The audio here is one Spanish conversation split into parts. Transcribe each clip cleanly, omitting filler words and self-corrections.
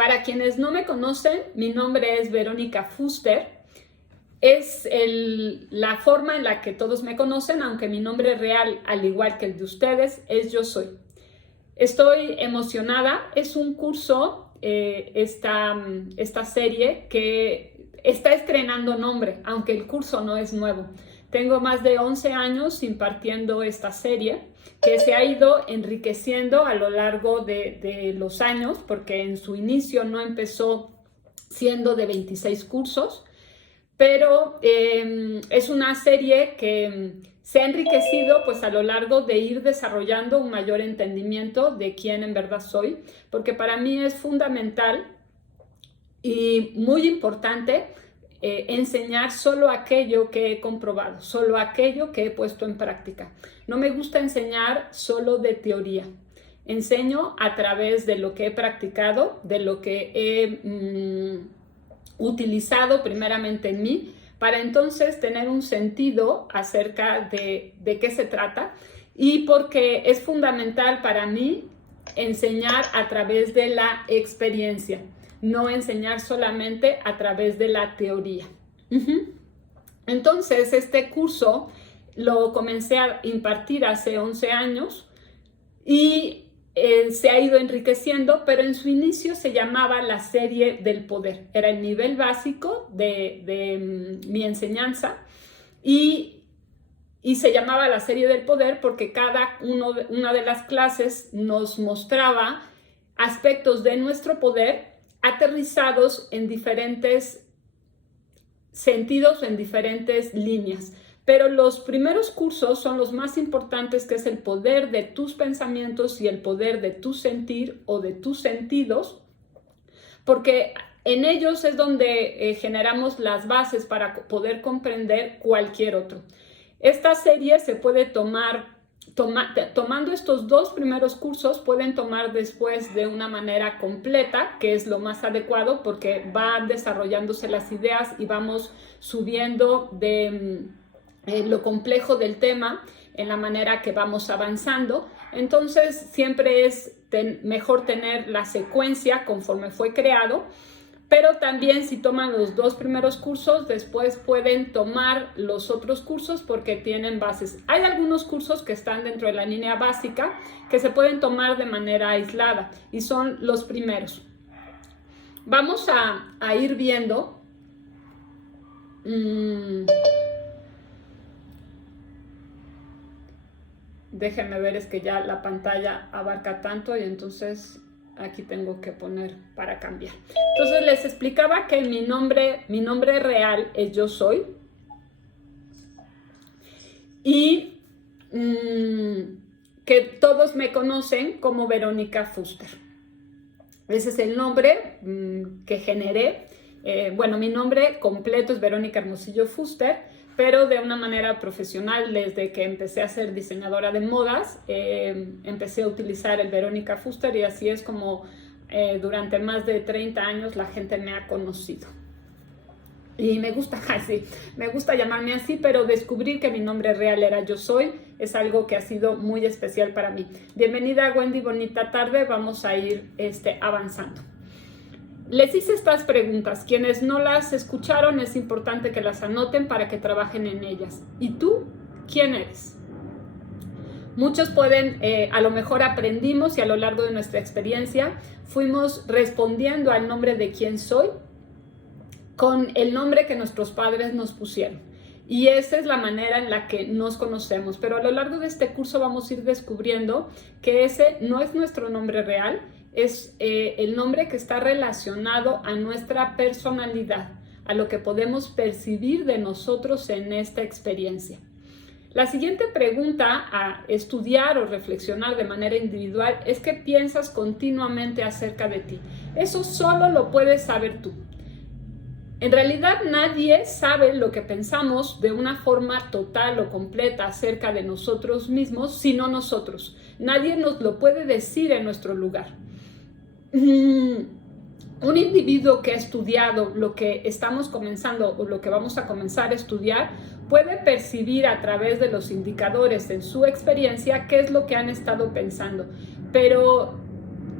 Para quienes no me conocen, mi nombre es Verónica Fuster. Es la forma en la que todos me conocen, aunque mi nombre real, al igual que el de ustedes, es Yo Soy. Estoy emocionada. Es un curso, esta serie que está estrenando nombre, aunque el curso no es nuevo. Tengo más de 11 años impartiendo esta serie que se ha ido enriqueciendo a lo largo de los años, porque en su inicio no empezó siendo de 26 cursos, pero es una serie que se ha enriquecido pues a lo largo de ir desarrollando un mayor entendimiento de quién en verdad soy, porque para mí es fundamental y muy importante enseñar solo aquello que he comprobado, solo aquello que he puesto en práctica. No me gusta enseñar solo de teoría. Enseño a través de lo que he practicado, de lo que he utilizado primeramente en mí, para entonces tener un sentido acerca de qué se trata, y porque es fundamental para mí enseñar a través de la experiencia, no enseñar solamente a través de la teoría. Entonces, este curso lo comencé a impartir hace 11 años y se ha ido enriqueciendo, pero en su inicio se llamaba la serie del poder. Era el nivel básico de mi enseñanza y se llamaba la serie del poder porque una de las clases nos mostraba aspectos de nuestro poder aterrizados en diferentes sentidos, en diferentes líneas. Pero los primeros cursos son los más importantes, que es el poder de tus pensamientos y el poder de tu sentir o de tus sentidos, porque en ellos es donde generamos las bases para poder comprender cualquier otro. Esta serie se puede tomando estos dos primeros cursos, pueden tomar después de una manera completa, que es lo más adecuado, porque van desarrollándose las ideas y vamos subiendo de lo complejo del tema en la manera que vamos avanzando. Entonces siempre es mejor tener la secuencia conforme fue creado, pero también si toman los dos primeros cursos, después pueden tomar los otros cursos porque tienen bases. Hay algunos cursos que están dentro de la línea básica que se pueden tomar de manera aislada y son los primeros. Vamos a ir viendo. Déjenme ver, es que ya la pantalla abarca tanto y entonces aquí tengo que poner para cambiar. Entonces les explicaba que mi nombre real es Yo Soy y que todos me conocen como Verónica Fuster. Ese es el nombre que generé. Bueno, mi nombre completo es Verónica Hermosillo Fuster, pero de una manera profesional. Desde que empecé a ser diseñadora de modas, empecé a utilizar el Verónica Fuster y así es como durante más de 30 años la gente me ha conocido. Y me gusta llamarme así, pero descubrir que mi nombre real era Yo Soy es algo que ha sido muy especial para mí. Bienvenida, Wendy, bonita tarde. Vamos a ir avanzando. Les hice estas preguntas. Quienes no las escucharon, es importante que las anoten para que trabajen en ellas. ¿Y tú? ¿Quién eres? Muchos pueden, a lo mejor aprendimos y a lo largo de nuestra experiencia fuimos respondiendo al nombre de quién soy con el nombre que nuestros padres nos pusieron. Y esa es la manera en la que nos conocemos. Pero a lo largo de este curso vamos a ir descubriendo que ese no es nuestro nombre real, es el nombre que está relacionado a nuestra personalidad, a lo que podemos percibir de nosotros en esta experiencia. La siguiente pregunta a estudiar o reflexionar de manera individual es qué piensas continuamente acerca de ti. Eso solo lo puedes saber tú. En realidad nadie sabe lo que pensamos de una forma total o completa acerca de nosotros mismos, sino nosotros. Nadie nos lo puede decir en nuestro lugar. Un individuo que ha estudiado lo que estamos comenzando o lo que vamos a comenzar a estudiar puede percibir a través de los indicadores en su experiencia qué es lo que han estado pensando, pero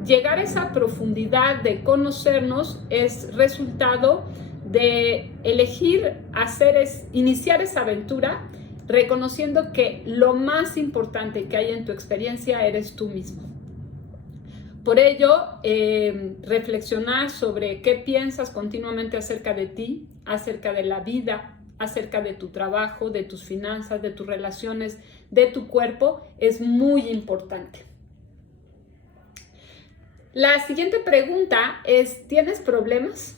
llegar a esa profundidad de conocernos es resultado de elegir iniciar esa aventura reconociendo que lo más importante que hay en tu experiencia eres tú mismo. Por ello, reflexionar sobre qué piensas continuamente acerca de ti, acerca de la vida, acerca de tu trabajo, de tus finanzas, de tus relaciones, de tu cuerpo, es muy importante. La siguiente pregunta es, ¿tienes problemas?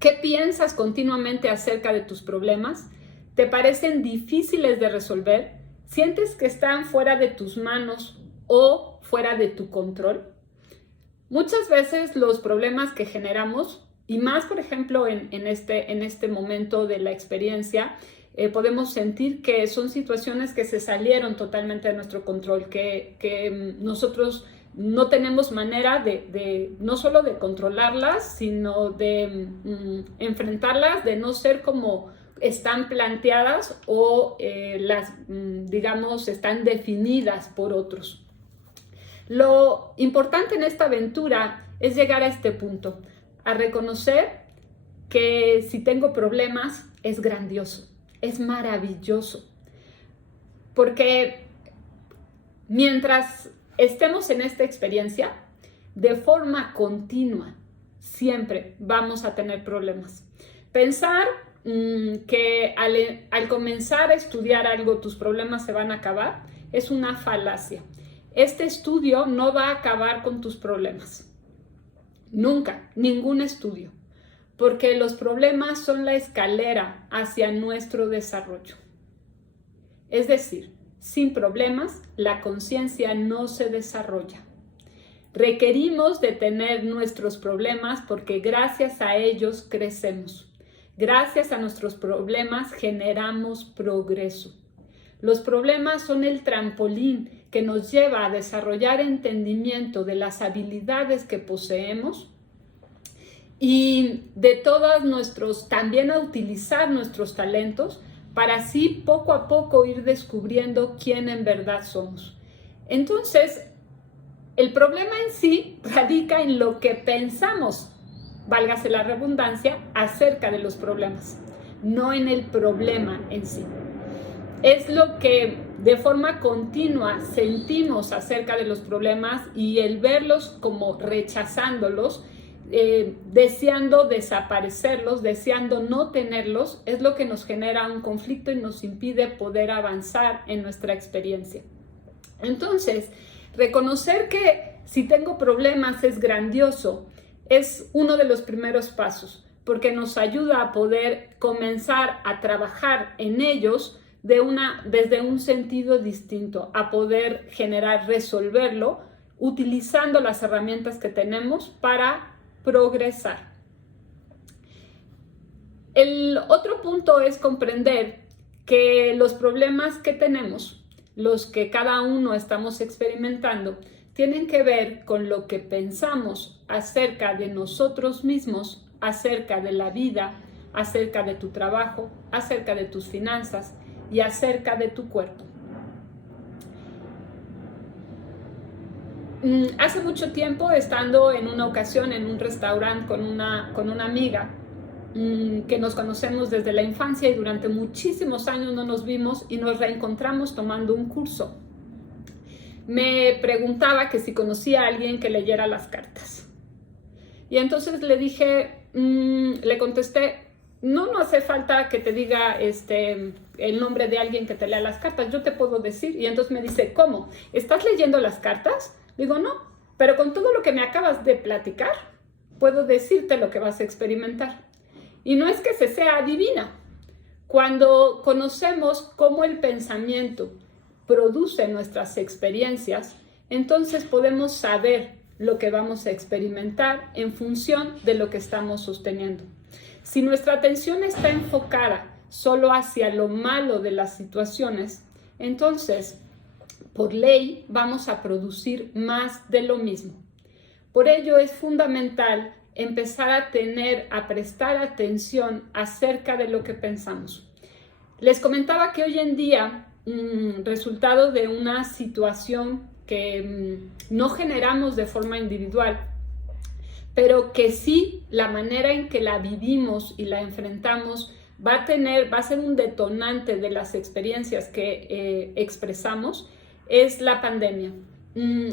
¿Qué piensas continuamente acerca de tus problemas? ¿Te parecen difíciles de resolver? ¿Sientes que están fuera de tus manos o fuera de tu control? Muchas veces los problemas que generamos, y más por ejemplo en este momento de la experiencia, podemos sentir que son situaciones que se salieron totalmente de nuestro control, que nosotros no tenemos manera no solo de controlarlas, sino de enfrentarlas, de no ser como están planteadas o digamos, están definidas por otros. Lo importante en esta aventura es llegar a este punto, a reconocer que si tengo problemas es grandioso, es maravilloso, porque mientras estemos en esta experiencia, de forma continua, siempre vamos a tener problemas. Pensar que al comenzar a estudiar algo tus problemas se van a acabar es una falacia. Este estudio no va a acabar con tus problemas. Nunca, ningún estudio. Porque los problemas son la escalera hacia nuestro desarrollo. Es decir, sin problemas, la conciencia no se desarrolla. Requerimos de tener nuestros problemas porque gracias a ellos crecemos. Gracias a nuestros problemas generamos progreso. Los problemas son el trampolín que nos lleva a desarrollar entendimiento de las habilidades que poseemos y de también a utilizar nuestros talentos para así poco a poco ir descubriendo quién en verdad somos. Entonces, el problema en sí radica en lo que pensamos, válgase la redundancia, acerca de los problemas, no en el problema en sí. Es lo que de forma continua sentimos acerca de los problemas y el verlos como rechazándolos, deseando desaparecerlos, deseando no tenerlos, es lo que nos genera un conflicto y nos impide poder avanzar en nuestra experiencia. Entonces, reconocer que si tengo problemas es grandioso, es uno de los primeros pasos, porque nos ayuda a poder comenzar a trabajar en ellos desde un sentido distinto, a poder resolverlo, utilizando las herramientas que tenemos para progresar. El otro punto es comprender que los problemas que tenemos, los que cada uno estamos experimentando, tienen que ver con lo que pensamos acerca de nosotros mismos, acerca de la vida, acerca de tu trabajo, acerca de tus finanzas y acerca de tu cuerpo. Hace mucho tiempo, estando en una ocasión en un restaurante con una amiga que nos conocemos desde la infancia y durante muchísimos años no nos vimos y nos reencontramos tomando un curso. Me preguntaba que si conocía a alguien que leyera las cartas. Y entonces le contesté, no hace falta que te diga el nombre de alguien que te lea las cartas, yo te puedo decir. Y entonces me dice, ¿cómo? ¿Estás leyendo las cartas? Digo, no, pero con todo lo que me acabas de platicar, puedo decirte lo que vas a experimentar. Y no es que se sea adivina. Cuando conocemos cómo el pensamiento produce nuestras experiencias, entonces podemos saber lo que vamos a experimentar en función de lo que estamos sosteniendo. Si nuestra atención está enfocada solo hacia lo malo de las situaciones, entonces, por ley, vamos a producir más de lo mismo. Por ello es fundamental empezar a prestar atención acerca de lo que pensamos. Les comentaba que hoy en día, resultado de una situación no generamos de forma individual, pero que sí la manera en que la vivimos y la enfrentamos va a ser un detonante de las experiencias que expresamos, es la pandemia.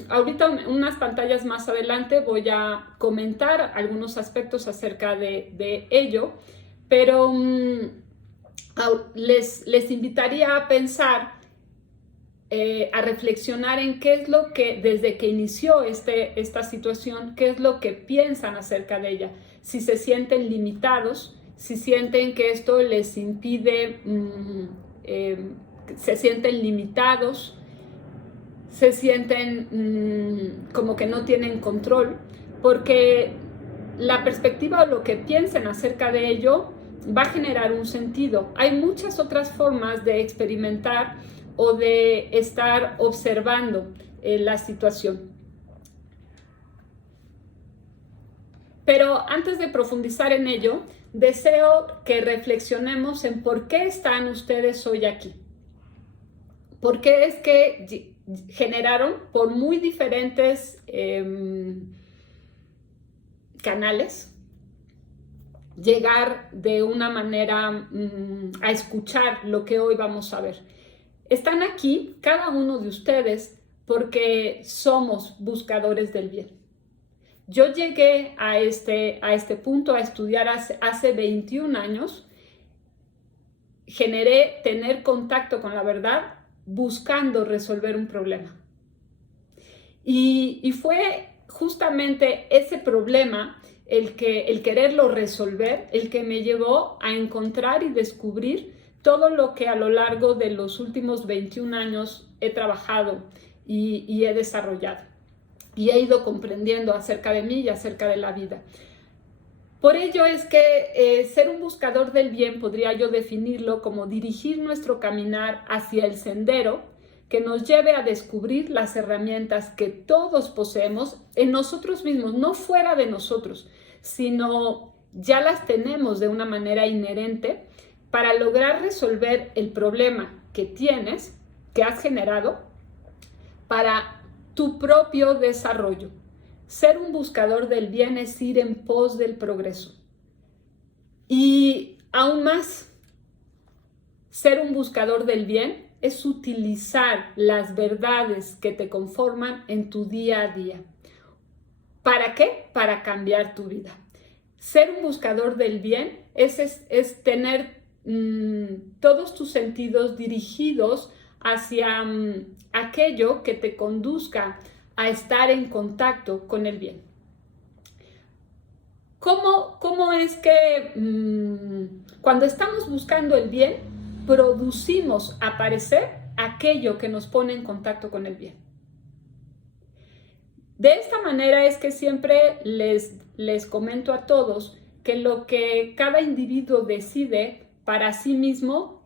Ahorita, unas pantallas más adelante, voy a comentar algunos aspectos acerca de ello, pero les invitaría a pensar, a reflexionar en qué es lo que, desde que inició esta situación, qué es lo que piensan acerca de ella. Si se sienten limitados, si sienten que esto les impide, se sienten limitados, se sienten como que no tienen control, porque la perspectiva o lo que piensen acerca de ello va a generar un sentido. Hay muchas otras formas de experimentar o de estar observando la situación. Pero antes de profundizar en ello, deseo que reflexionemos en por qué están ustedes hoy aquí. ¿Por qué es que generaron por muy diferentes canales llegar de una manera a escuchar lo que hoy vamos a ver? Están aquí, cada uno de ustedes, porque somos buscadores del bien. Yo llegué a este punto a estudiar hace 21 años. Generé tener contacto con la verdad buscando resolver un problema. Y fue justamente ese problema, el quererlo resolver, el que me llevó a encontrar y descubrir todo lo que a lo largo de los últimos 21 años he trabajado y he desarrollado. Y he ido comprendiendo acerca de mí y acerca de la vida. Por ello es que ser un buscador del bien podría yo definirlo como dirigir nuestro caminar hacia el sendero que nos lleve a descubrir las herramientas que todos poseemos en nosotros mismos, no fuera de nosotros, sino ya las tenemos de una manera inherente para lograr resolver el problema que tienes, que has generado, para tu propio desarrollo. Ser un buscador del bien es ir en pos del progreso. Y aún más, ser un buscador del bien es utilizar las verdades que te conforman en tu día a día. ¿Para qué? Para cambiar tu vida. Ser un buscador del bien es tener todos tus sentidos dirigidos hacia aquello que te conduzca a estar en contacto con el bien. ¿Cómo es que cuando estamos buscando el bien, producimos aparecer aquello que nos pone en contacto con el bien? De esta manera es que siempre les comento a todos que lo que cada individuo decide para sí mismo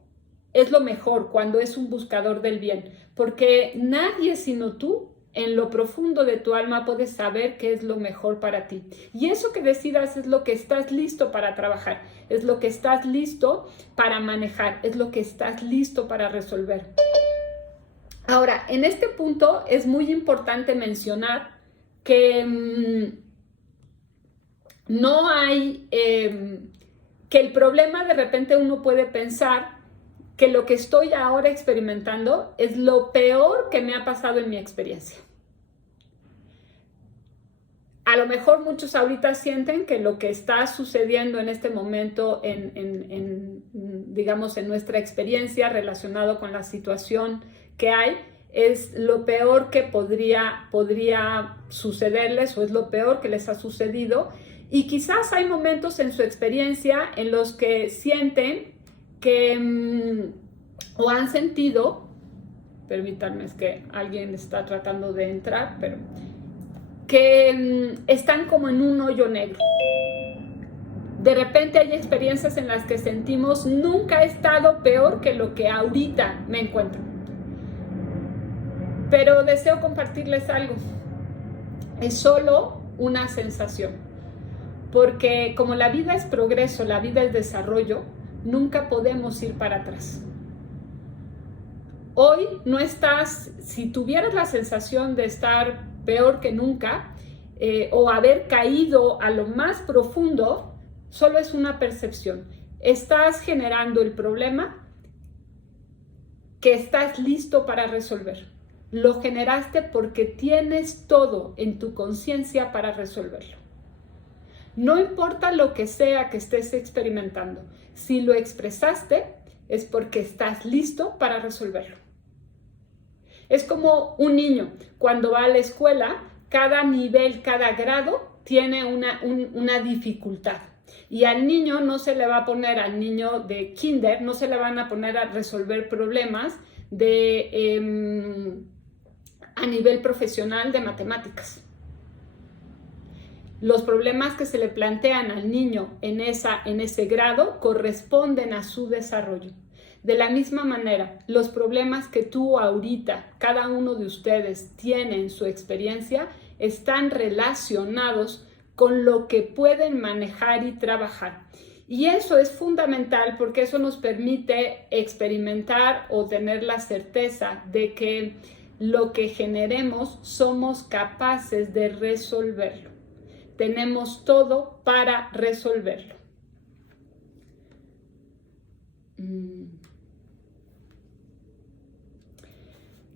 es lo mejor cuando es un buscador del bien, porque nadie sino tú en lo profundo de tu alma puedes saber qué es lo mejor para ti. Y eso que decidas es lo que estás listo para trabajar, es lo que estás listo para manejar, es lo que estás listo para resolver. Ahora, en este punto es muy importante mencionar que no hay, que el problema de repente uno puede pensar que lo que estoy ahora experimentando es lo peor que me ha pasado en mi experiencia. A lo mejor muchos ahorita sienten que lo que está sucediendo en este momento digamos, en nuestra experiencia relacionado con la situación que hay, es lo peor que podría sucederles o es lo peor que les ha sucedido. Y quizás hay momentos en su experiencia en los que sienten que o han sentido, permítanme, es que alguien está tratando de entrar, pero que están como en un hoyo negro. De repente hay experiencias en las que sentimos, nunca he estado peor que lo que ahorita me encuentro. Pero deseo compartirles algo. Es solo una sensación. Porque como la vida es progreso, la vida es desarrollo, nunca podemos ir para atrás. hoy no estás, si tuvieras la sensación de estar peor que nunca o haber caído a lo más profundo, solo es una percepción. Estás generando el problema que estás listo para resolver. Lo generaste porque tienes todo en tu conciencia para resolverlo. No importa lo que sea que estés experimentando, si lo expresaste es porque estás listo para resolverlo. Es como un niño, cuando va a la escuela, cada nivel, cada grado tiene una dificultad. Y al niño no se le va a poner, al niño de kinder, no se le van a poner a resolver problemas a nivel profesional de matemáticas. Los problemas que se le plantean al niño en ese grado corresponden a su desarrollo. De la misma manera, los problemas que tú ahorita, cada uno de ustedes tiene en su experiencia, están relacionados con lo que pueden manejar y trabajar. Y eso es fundamental porque eso nos permite experimentar o tener la certeza de que lo que generemos somos capaces de resolverlo. Tenemos todo para resolverlo.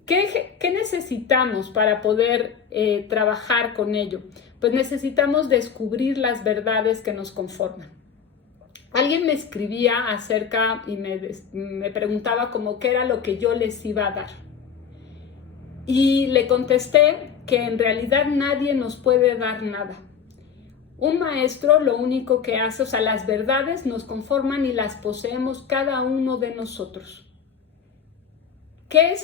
¿Qué necesitamos para poder trabajar con ello? Pues necesitamos descubrir las verdades que nos conforman. Alguien me escribía acerca y me preguntaba como qué era lo que yo les iba a dar. Y le contesté que en realidad nadie nos puede dar nada. Un maestro lo único que hace, o sea, las verdades nos conforman y las poseemos cada uno de nosotros.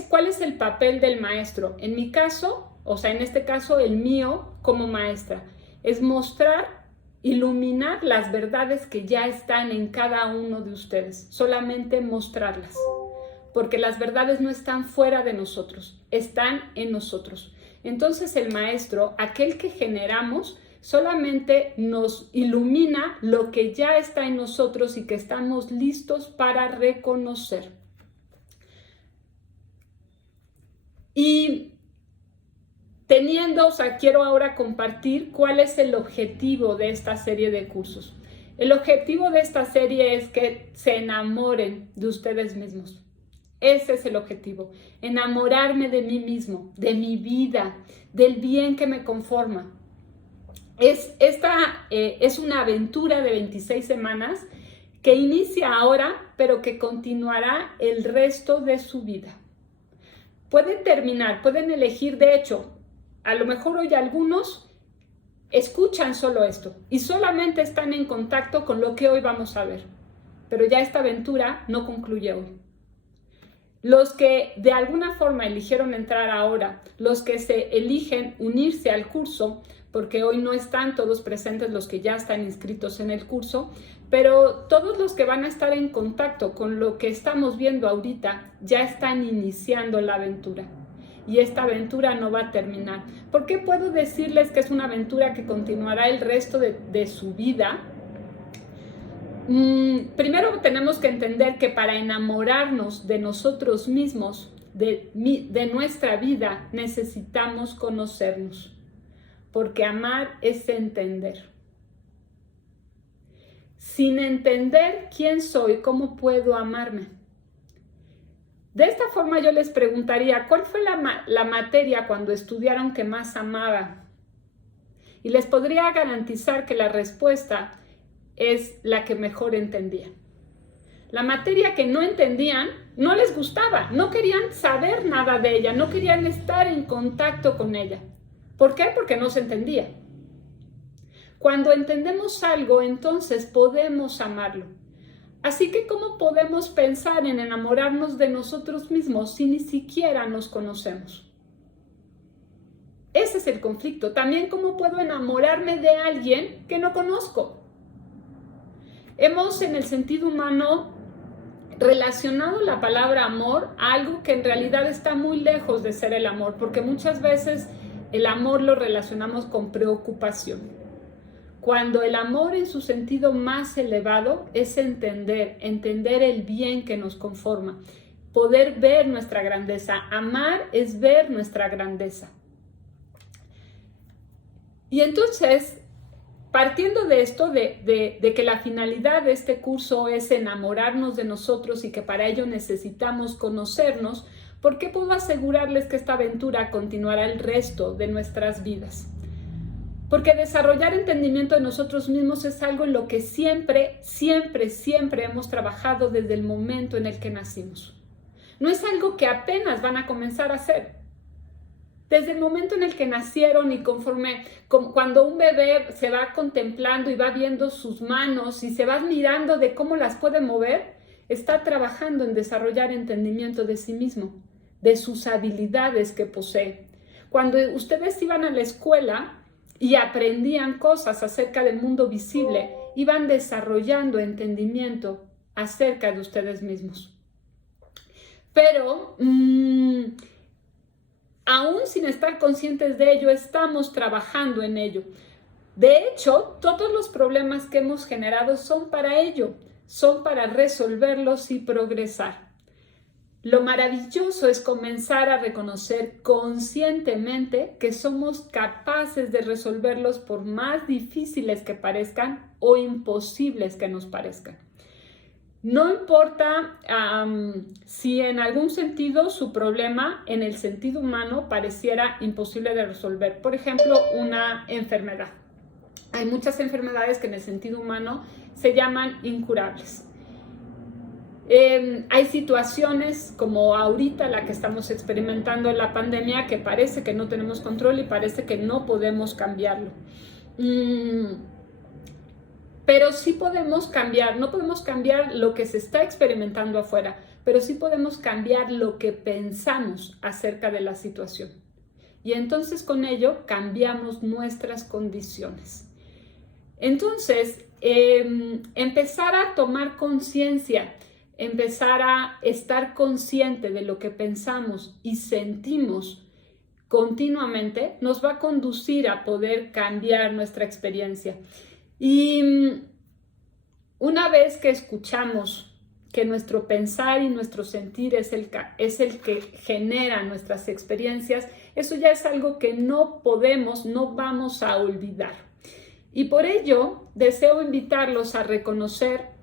¿Cuál es el papel del maestro? En mi caso, o sea, en este caso el mío como maestra, es mostrar, iluminar las verdades que ya están en cada uno de ustedes, solamente mostrarlas, porque las verdades no están fuera de nosotros, están en nosotros. Entonces el maestro, aquel que generamos, solamente nos ilumina lo que ya está en nosotros y que estamos listos para reconocer. Y quiero ahora compartir cuál es el objetivo de esta serie de cursos. El objetivo de esta serie es que se enamoren de ustedes mismos. Ese es el objetivo, enamorarme de mí mismo, de mi vida, del bien que me conforma. Esta es una aventura de 26 semanas que inicia ahora, pero que continuará el resto de su vida. Pueden elegir, de hecho, a lo mejor hoy algunos escuchan solo esto y solamente están en contacto con lo que hoy vamos a ver, pero ya esta aventura no concluye hoy. Los que de alguna forma eligieron entrar ahora, los que se eligen unirse al curso, porque hoy no están todos presentes los que ya están inscritos en el curso, pero todos los que van a estar en contacto con lo que estamos viendo ahorita ya están iniciando la aventura. Y esta aventura no va a terminar. ¿Por qué puedo decirles que es una aventura que continuará el resto de su vida? Primero tenemos que entender que para enamorarnos de nosotros mismos, de nuestra vida, necesitamos conocernos. Porque amar es entender. Sin entender quién soy, ¿cómo puedo amarme? De esta forma yo les preguntaría, ¿cuál fue la materia cuando estudiaron que más amaban? Y les podría garantizar que la respuesta es la que mejor entendían. La materia que no entendían no les gustaba, no querían saber nada de ella, no querían estar en contacto con ella. ¿Por qué? Porque no se entendía. Cuando entendemos algo, entonces podemos amarlo. Así que, ¿cómo podemos pensar en enamorarnos de nosotros mismos si ni siquiera nos conocemos? Ese es el conflicto. También, ¿cómo puedo enamorarme de alguien que no conozco? Hemos, en el sentido humano, relacionado la palabra amor a algo que en realidad está muy lejos de ser el amor, porque muchas veces el amor lo relacionamos con preocupación. Cuando el amor en su sentido más elevado es entender el bien que nos conforma. poder ver nuestra grandeza. Amar es ver nuestra grandeza. Y entonces, partiendo de esto, de que la finalidad de este curso es enamorarnos de nosotros y que para ello necesitamos conocernos, ¿por qué puedo asegurarles que esta aventura continuará el resto de nuestras vidas? Porque desarrollar entendimiento de nosotros mismos es algo en lo que siempre hemos trabajado desde el momento en el que nacimos. No es algo que apenas van a comenzar a hacer. Desde el momento en el que nacieron y cuando un bebé se va contemplando y va viendo sus manos y se va mirando de cómo las puede mover, está trabajando en desarrollar entendimiento de sí mismo, de sus habilidades que posee. Cuando ustedes iban a la escuela y aprendían cosas acerca del mundo visible, iban desarrollando entendimiento acerca de ustedes mismos. Pero aún sin estar conscientes de ello, estamos trabajando en ello. De hecho, todos los problemas que hemos generado son para ello, son para resolverlos y progresar. Lo maravilloso es comenzar a reconocer conscientemente que somos capaces de resolverlos por más difíciles que parezcan o imposibles que nos parezcan. No importa si en algún sentido su problema en el sentido humano pareciera imposible de resolver. Por ejemplo, una enfermedad. Hay muchas enfermedades que en el sentido humano se llaman incurables. Hay situaciones como ahorita la que estamos experimentando en la pandemia que parece que no tenemos control y parece que no podemos cambiarlo. Pero sí podemos cambiar, no podemos cambiar lo que se está experimentando afuera, pero sí podemos cambiar lo que pensamos acerca de la situación. Y entonces con ello cambiamos nuestras condiciones. Entonces, empezar a tomar conciencia, empezar a estar consciente de lo que pensamos y sentimos continuamente, nos va a conducir a poder cambiar nuestra experiencia. Y una vez que escuchamos que nuestro pensar y nuestro sentir es el que genera nuestras experiencias, eso ya es algo que no vamos a olvidar. Y por ello deseo invitarlos a reconocer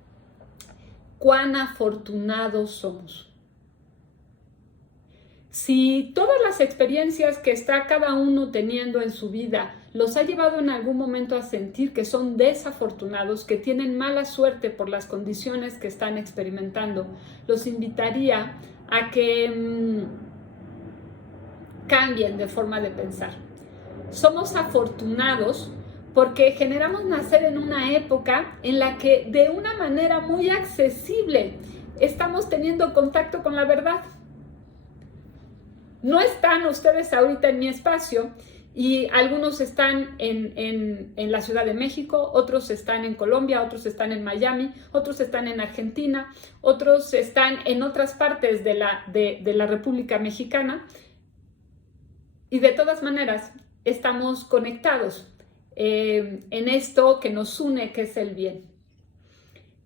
cuán afortunados somos. Si todas las experiencias que está cada uno teniendo en su vida los ha llevado en algún momento a sentir que son desafortunados, que tienen mala suerte por las condiciones que están experimentando, los invitaría a que cambien de forma de pensar. Somos afortunados porque generamos nacer en una época en la que de una manera muy accesible estamos teniendo contacto con la verdad. No están ustedes ahorita en mi espacio y algunos están en la Ciudad de México, otros están en Colombia, otros están en Miami, otros están en Argentina, otros están en otras partes de la República Mexicana. Y de todas maneras, estamos conectados en esto que nos une, que es el bien.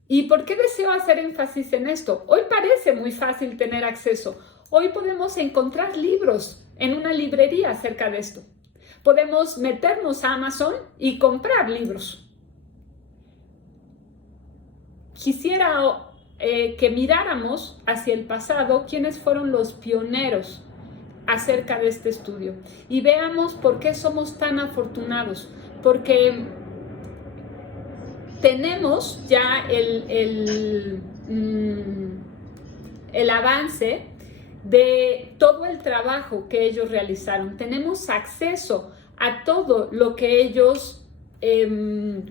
¿Y por qué deseo hacer énfasis en esto? Hoy parece muy fácil tener acceso. Hoy podemos encontrar libros en una librería acerca de esto. Podemos meternos a Amazon y comprar libros. Quisiera que miráramos hacia el pasado quiénes fueron los pioneros acerca de este estudio y veamos por qué somos tan afortunados, porque tenemos ya el avance de todo el trabajo que ellos realizaron. Tenemos acceso a todo lo que ellos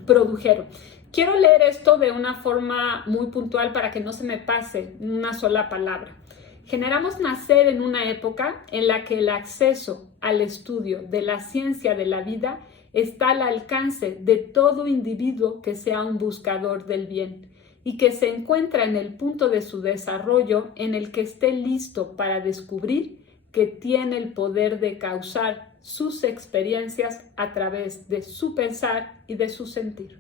produjeron. Quiero leer esto de una forma muy puntual para que no se me pase una sola palabra. Generamos nacer en una época en la que el acceso al estudio de la ciencia de la vida está al alcance de todo individuo que sea un buscador del bien y que se encuentra en el punto de su desarrollo en el que esté listo para descubrir que tiene el poder de causar sus experiencias a través de su pensar y de su sentir.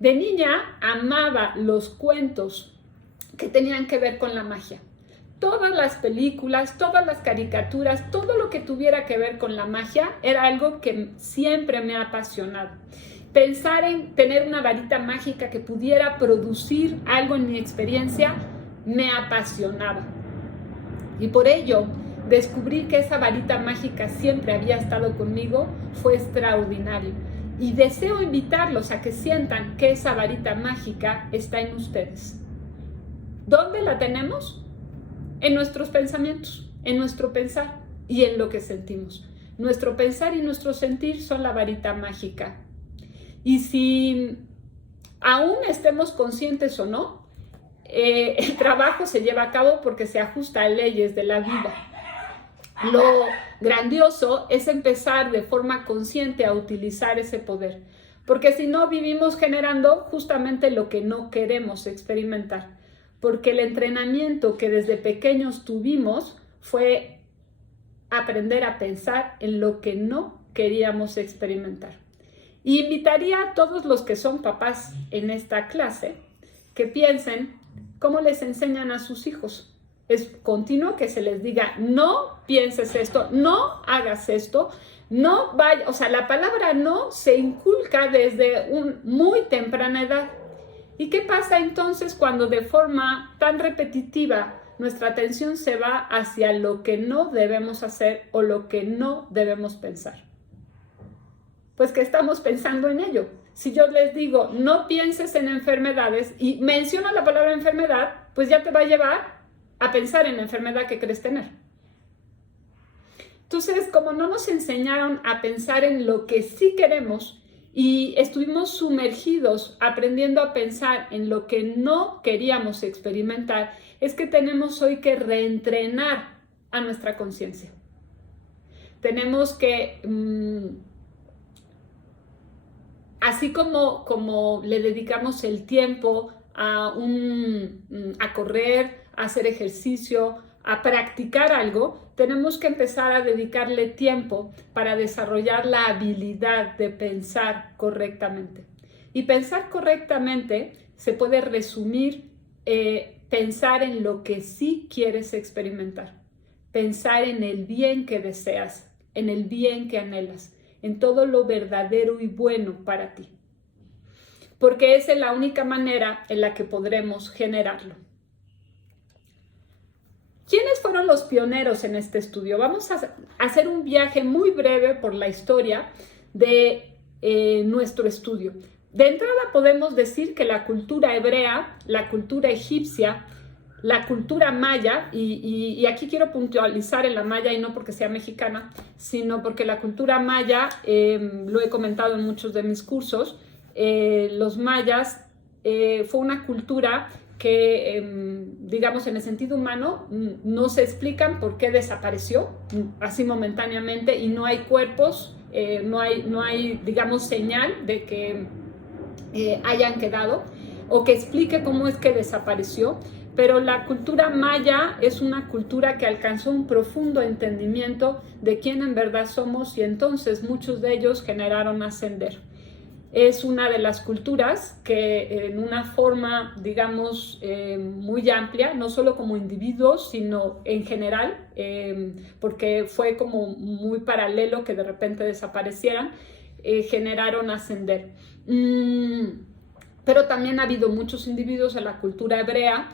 De niña amaba los cuentos que tenían que ver con la magia. todas las películas, todas las caricaturas, todo lo que tuviera que ver con la magia era algo que siempre me ha apasionado. Pensar en tener una varita mágica que pudiera producir algo en mi experiencia me apasionaba. Y por ello, descubrir que esa varita mágica siempre había estado conmigo fue extraordinario. Y deseo invitarlos a que sientan que esa varita mágica está en ustedes. ¿Dónde la tenemos? En nuestros pensamientos, en nuestro pensar y en lo que sentimos. Nuestro pensar y nuestro sentir son la varita mágica. Y si aún estemos conscientes o no, el trabajo se lleva a cabo porque se ajusta a leyes de la vida. Lo grandioso es empezar de forma consciente a utilizar ese poder, porque si no vivimos generando justamente lo que no queremos experimentar. Porque el entrenamiento que desde pequeños tuvimos fue aprender a pensar en lo que no queríamos experimentar. Y invitaría a todos los que son papás en esta clase que piensen cómo les enseñan a sus hijos. Es continuo que se les diga, no pienses esto, no hagas esto, no vaya, o sea, la palabra no se inculca desde muy temprana edad. ¿Y qué pasa entonces cuando de forma tan repetitiva nuestra atención se va hacia lo que no debemos hacer o lo que no debemos pensar? Pues que estamos pensando en ello. Si yo les digo, no pienses en enfermedades y menciono la palabra enfermedad, pues ya te va a llevar a pensar en la enfermedad que crees tener. Entonces, como no nos enseñaron a pensar en lo que sí queremos, y estuvimos sumergidos aprendiendo a pensar en lo que no queríamos experimentar, es que tenemos hoy que reentrenar a nuestra conciencia. Tenemos que, así como le dedicamos el tiempo a correr, a hacer ejercicio, a practicar algo, tenemos que empezar a dedicarle tiempo para desarrollar la habilidad de pensar correctamente. Y pensar correctamente se puede resumir pensar en lo que sí quieres experimentar, pensar en el bien que deseas, en el bien que anhelas, en todo lo verdadero y bueno para ti. Porque esa es la única manera en la que podremos generarlo. ¿Quiénes fueron los pioneros en este estudio? Vamos a hacer un viaje muy breve por la historia de nuestro estudio. De entrada podemos decir que la cultura hebrea, la cultura egipcia, la cultura maya, y aquí quiero puntualizar en la maya y no porque sea mexicana, sino porque la cultura maya, lo he comentado en muchos de mis cursos, los mayas fue una cultura que, digamos, en el sentido humano, no se explican por qué desapareció así momentáneamente y no hay cuerpos, no hay, digamos, señal de que hayan quedado o que explique cómo es que desapareció. Pero la cultura maya es una cultura que alcanzó un profundo entendimiento de quién en verdad somos y entonces muchos de ellos generaron ascender. Es una de las culturas que en una forma, digamos, muy amplia, no solo como individuos, sino en general, porque fue como muy paralelo que de repente desaparecieran, generaron ascender. Pero también ha habido muchos individuos en la cultura hebrea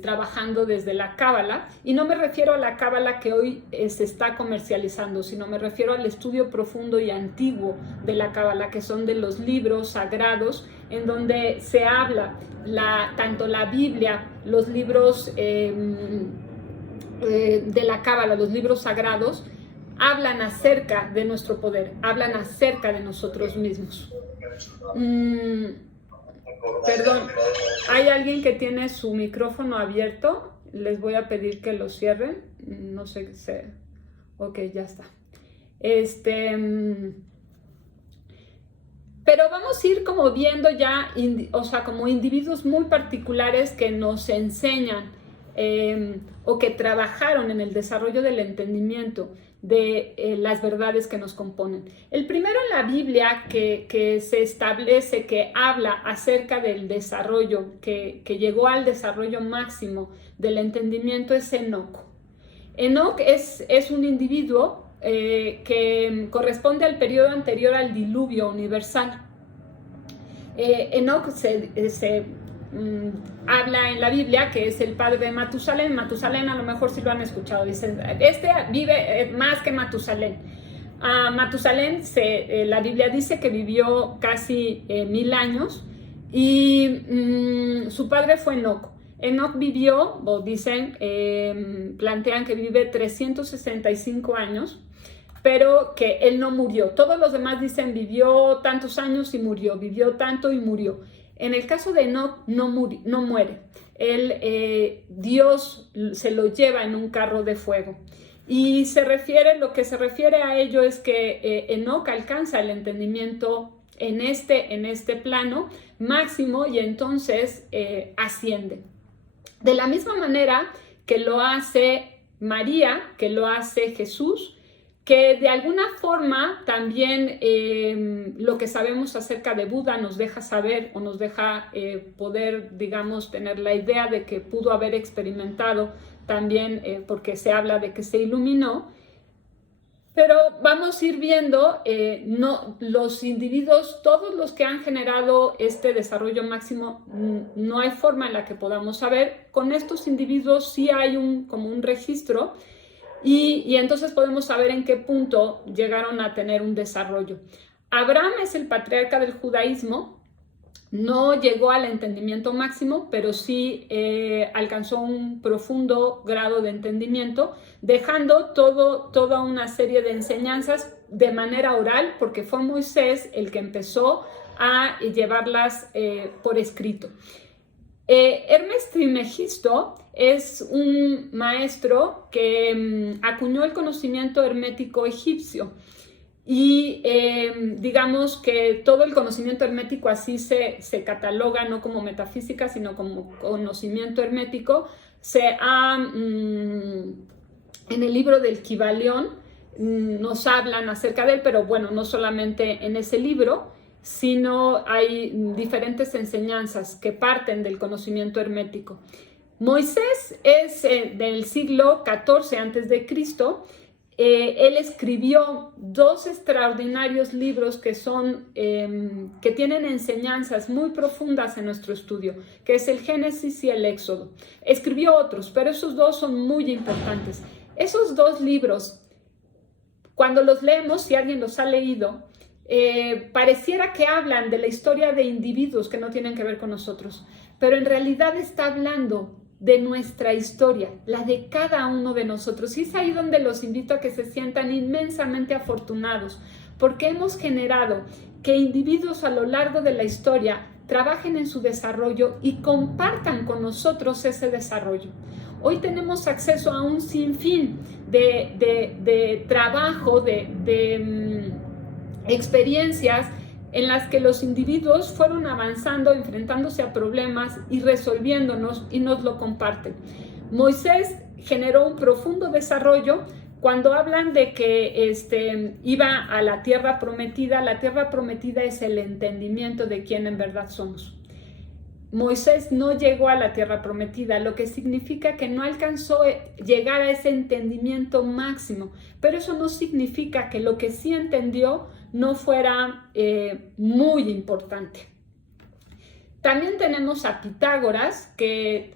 trabajando desde la cábala, y no me refiero a la cábala que hoy se está comercializando, sino me refiero al estudio profundo y antiguo de la cábala, que son de los libros sagrados, en donde se habla tanto la Biblia, los libros de la cábala, los libros sagrados, hablan acerca de nuestro poder, hablan acerca de nosotros mismos. Perdón, hay alguien que tiene su micrófono abierto, les voy a pedir que lo cierren, no sé qué sea. Ok, ya está. Pero vamos a ir como viendo ya, o sea, como individuos muy particulares que nos enseñan o que trabajaron en el desarrollo del entendimiento de las verdades que nos componen. El primero en la Biblia que se establece, que habla acerca del desarrollo, que llegó al desarrollo máximo del entendimiento, es Enoc. Enoc es un individuo que corresponde al periodo anterior al diluvio universal. Enoc habla en la Biblia que es el padre de Matusalén. Matusalén a lo mejor sí lo han escuchado. Dicen, vive más que Matusalén. Matusalén, la Biblia dice que vivió casi 1000 años y su padre fue Enoc. Enoc vivió, o dicen, plantean que vive 365 años, pero que él no murió. Todos los demás dicen vivió tantos años y murió, vivió tanto y murió. En el caso de Enoc no muere. Él, Dios se lo lleva en un carro de fuego. Y lo que se refiere a ello es que Enoc alcanza el entendimiento en este plano máximo y entonces asciende. De la misma manera que lo hace María, que lo hace Jesús, que de alguna forma también lo que sabemos acerca de Buda nos deja saber o nos deja poder, digamos, tener la idea de que pudo haber experimentado también, porque se habla de que se iluminó. Pero vamos a ir viendo los individuos, todos los que han generado este desarrollo máximo, no hay forma en la que podamos saber. Con estos individuos sí hay como un registro y entonces podemos saber en qué punto llegaron a tener un desarrollo. Abraham es el patriarca del judaísmo. No llegó al entendimiento máximo, pero sí alcanzó un profundo grado de entendimiento, dejando toda una serie de enseñanzas de manera oral, porque fue Moisés el que empezó a llevarlas por escrito. Hermes Trismegisto es un maestro que acuñó el conocimiento hermético egipcio. Y digamos que todo el conocimiento hermético así se cataloga, no como metafísica, sino como conocimiento hermético. En el libro del Kybalión nos hablan acerca de él, pero bueno, no solamente en ese libro, sino hay diferentes enseñanzas que parten del conocimiento hermético. Moisés es del siglo XIV a.C., él escribió 2 extraordinarios libros que tienen enseñanzas muy profundas en nuestro estudio, que es el Génesis y el Éxodo. Escribió otros, pero esos 2 son muy importantes. Esos 2 libros, cuando los leemos, si alguien los ha leído, pareciera que hablan de la historia de individuos que no tienen que ver con nosotros, pero en realidad está hablando de nuestra historia, la de cada uno de nosotros. Y es ahí donde los invito a que se sientan inmensamente afortunados, porque hemos generado que individuos a lo largo de la historia trabajen en su desarrollo y compartan con nosotros ese desarrollo. Hoy tenemos acceso a un sinfín de trabajo, de experiencias en las que los individuos fueron avanzando, enfrentándose a problemas y resolviéndonos y nos lo comparten. Moisés generó un profundo desarrollo. Cuando hablan de que iba a la tierra prometida es el entendimiento de quién en verdad somos. Moisés no llegó a la tierra prometida, lo que significa que no alcanzó a llegar a ese entendimiento máximo, pero eso no significa que lo que sí entendió no fuera muy importante. También tenemos a Pitágoras, que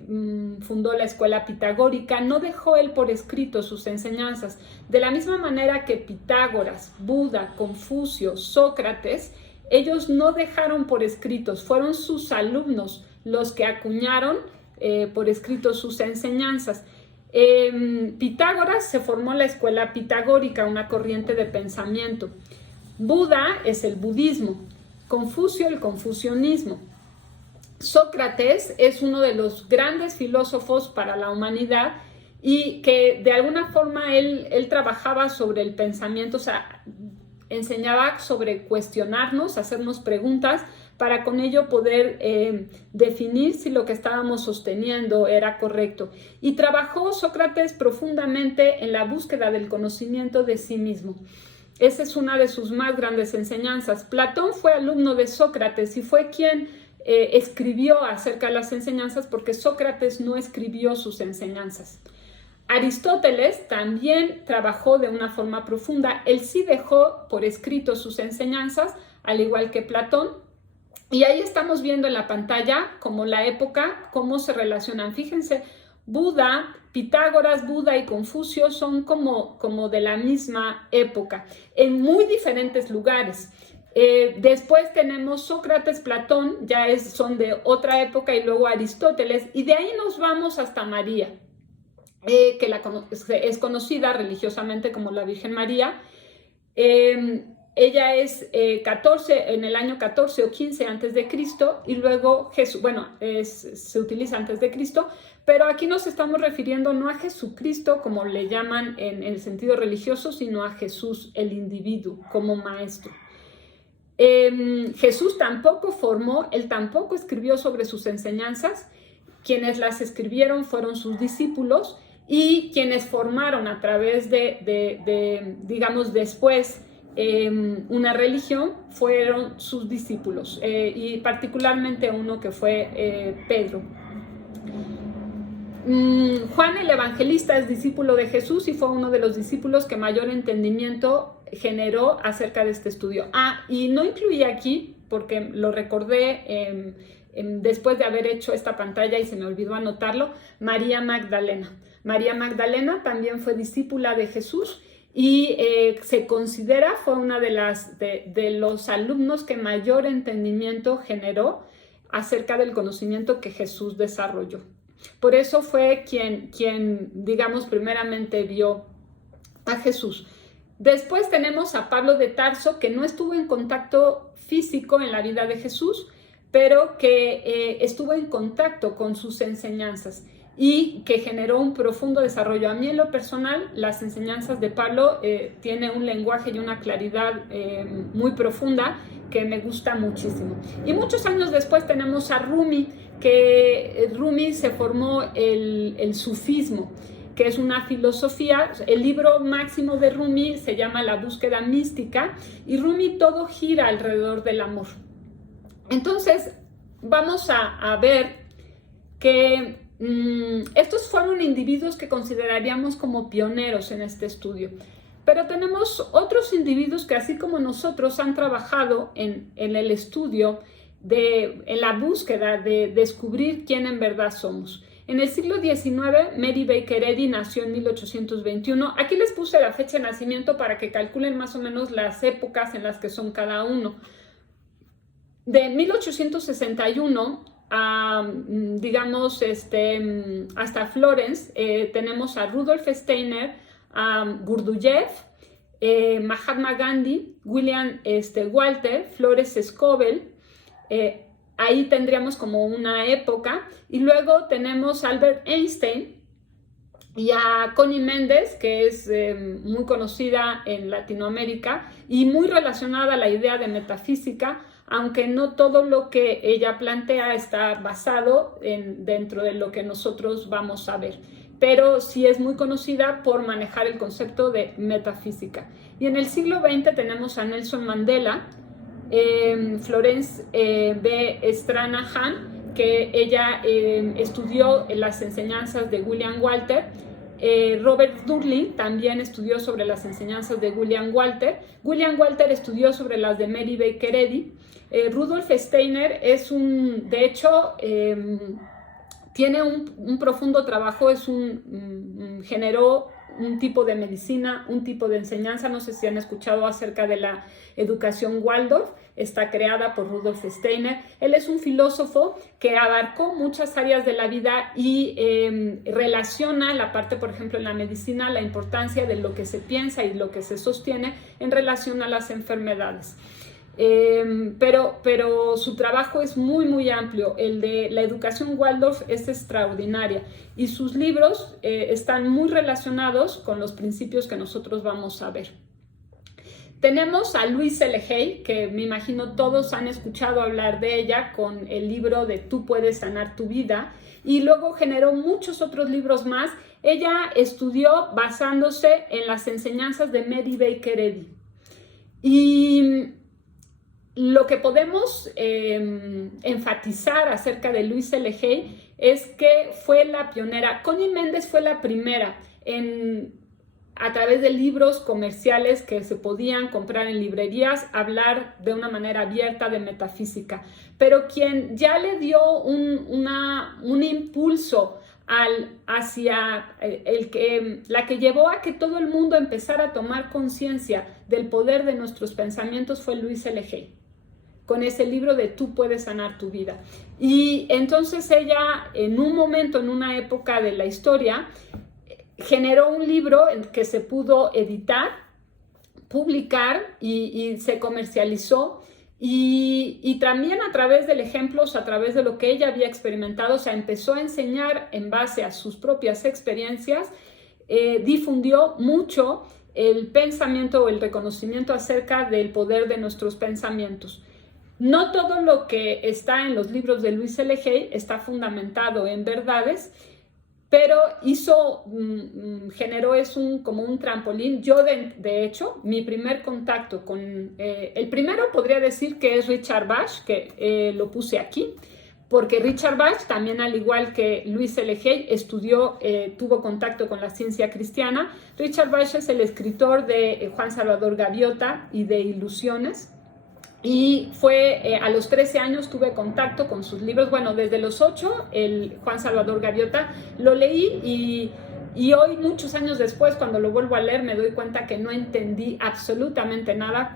fundó la escuela pitagórica. No dejó él por escrito sus enseñanzas. De la misma manera que Pitágoras, Buda, Confucio, Sócrates, ellos no dejaron por escritos, fueron sus alumnos los que acuñaron por escrito sus enseñanzas. Pitágoras se formó la escuela pitagórica, una corriente de pensamiento. Buda es el budismo, Confucio el confucianismo. Sócrates es uno de los grandes filósofos para la humanidad y que de alguna forma él trabajaba sobre el pensamiento, o sea, enseñaba sobre cuestionarnos, hacernos preguntas para con ello poder definir si lo que estábamos sosteniendo era correcto. Y trabajó Sócrates profundamente en la búsqueda del conocimiento de sí mismo. Esa es una de sus más grandes enseñanzas. Platón fue alumno de Sócrates y fue quien escribió acerca de las enseñanzas, porque Sócrates no escribió sus enseñanzas. Aristóteles también trabajó de una forma profunda. Él sí dejó por escrito sus enseñanzas, al igual que Platón. Y ahí estamos viendo en la pantalla como la época, cómo se relacionan. Fíjense, Buda, Pitágoras, Buda y Confucio son como de la misma época, en muy diferentes lugares. Después tenemos Sócrates, Platón, son de otra época, y luego Aristóteles, y de ahí nos vamos hasta María, que es conocida religiosamente como la Virgen María. Ella es en el año 14 o 15 antes de Cristo, y luego Jesús, se utiliza antes de Cristo, pero aquí nos estamos refiriendo no a Jesucristo como le llaman en el sentido religioso, sino a Jesús, el individuo, como maestro. Jesús tampoco formó, él tampoco escribió sobre sus enseñanzas. Quienes las escribieron fueron sus discípulos, y quienes formaron a través digamos, después una religión fueron sus discípulos, y particularmente uno que fue Pedro. Juan el Evangelista es discípulo de Jesús y fue uno de los discípulos que mayor entendimiento generó acerca de este estudio. Y no incluí aquí, porque lo recordé después de haber hecho esta pantalla y se me olvidó anotarlo, María Magdalena. María Magdalena también fue discípula de Jesús y se considera, fue una de los alumnos que mayor entendimiento generó acerca del conocimiento que Jesús desarrolló. Por eso fue quien, digamos, primeramente vio a Jesús. Después tenemos a Pablo de Tarso, que no estuvo en contacto físico en la vida de Jesús, pero que estuvo en contacto con sus enseñanzas y que generó un profundo desarrollo. A mí, en lo personal, las enseñanzas de Pablo tienen un lenguaje y una claridad muy profunda que me gusta muchísimo. Y muchos años después tenemos a Rumi, que Rumi se formó el sufismo, que es una filosofía. El libro máximo de Rumi se llama La búsqueda mística, y Rumi todo gira alrededor del amor. Entonces, vamos a ver que estos fueron individuos que consideraríamos como pioneros en este estudio. Pero tenemos otros individuos que, así como nosotros, han trabajado en el estudio, en la búsqueda de descubrir quién en verdad somos. En el siglo XIX, Mary Baker Eddy nació en 1821. Aquí les puse la fecha de nacimiento para que calculen más o menos las épocas en las que son cada uno. De 1861 a, digamos, hasta Florence, tenemos a Rudolf Steiner, a Gurdjieff, Mahatma Gandhi, William Walter, Flores Scovel. Ahí tendríamos como una época, y luego tenemos a Albert Einstein y a Connie Méndez, que es muy conocida en Latinoamérica y muy relacionada a la idea de metafísica, aunque no todo lo que ella plantea está basado dentro de lo que nosotros vamos a ver, pero sí es muy conocida por manejar el concepto de metafísica. Y en el siglo XX tenemos a Nelson Mandela, Florence B. Stranahan, que ella estudió las enseñanzas de William Walter. Robert Durling también estudió sobre las enseñanzas de William Walter. William Walter estudió sobre las de Mary Baker Eddy. Rudolf Steiner de hecho, tiene un profundo trabajo, generó un tipo de medicina, un tipo de enseñanza. No sé si han escuchado acerca de la educación Waldorf. Está creada por Rudolf Steiner. Él es un filósofo que abarcó muchas áreas de la vida y relaciona la parte, por ejemplo, en la medicina, la importancia de lo que se piensa y lo que se sostiene en relación a las enfermedades. Pero su trabajo es muy, muy amplio. El de la educación Waldorf es extraordinaria, y sus libros están muy relacionados con los principios que nosotros vamos a ver. Tenemos a Louise L. Hay, que me imagino todos han escuchado hablar de ella con el libro de Tú puedes sanar tu vida, y luego generó muchos otros libros más. Ella estudió basándose en las enseñanzas de Mary Baker Eddy. Y lo que podemos enfatizar acerca de Louise L. Hay es que fue la pionera. Connie Méndez fue la primera a través de libros comerciales que se podían comprar en librerías, hablar de una manera abierta de metafísica. Pero quien ya le dio un impulso hacia la que llevó a que todo el mundo empezara a tomar conciencia del poder de nuestros pensamientos fue Louise L. Hay, con ese libro de Tú puedes sanar tu vida. Y entonces ella, en un momento, en una época de la historia, generó un libro que se pudo editar, publicar y se comercializó. Y también a través del ejemplo, a través de lo que ella había experimentado, o sea, empezó a enseñar en base a sus propias experiencias, difundió mucho el pensamiento o el reconocimiento acerca del poder de nuestros pensamientos. No todo lo que está en los libros de Louise L. Hay está fundamentado en verdades, pero generó como un trampolín. Yo, de hecho, mi primer contacto con, el primero podría decir que es Richard Bach, que lo puse aquí, porque Richard Bach, también al igual que Louise L. Hay, tuvo contacto con la ciencia cristiana. Richard Bach es el escritor de Juan Salvador Gaviota y de Ilusiones. Y a los 13 años tuve contacto con sus libros. Bueno, desde los 8, el Juan Salvador Gaviota, lo leí y hoy, muchos años después, cuando lo vuelvo a leer, me doy cuenta que no entendí absolutamente nada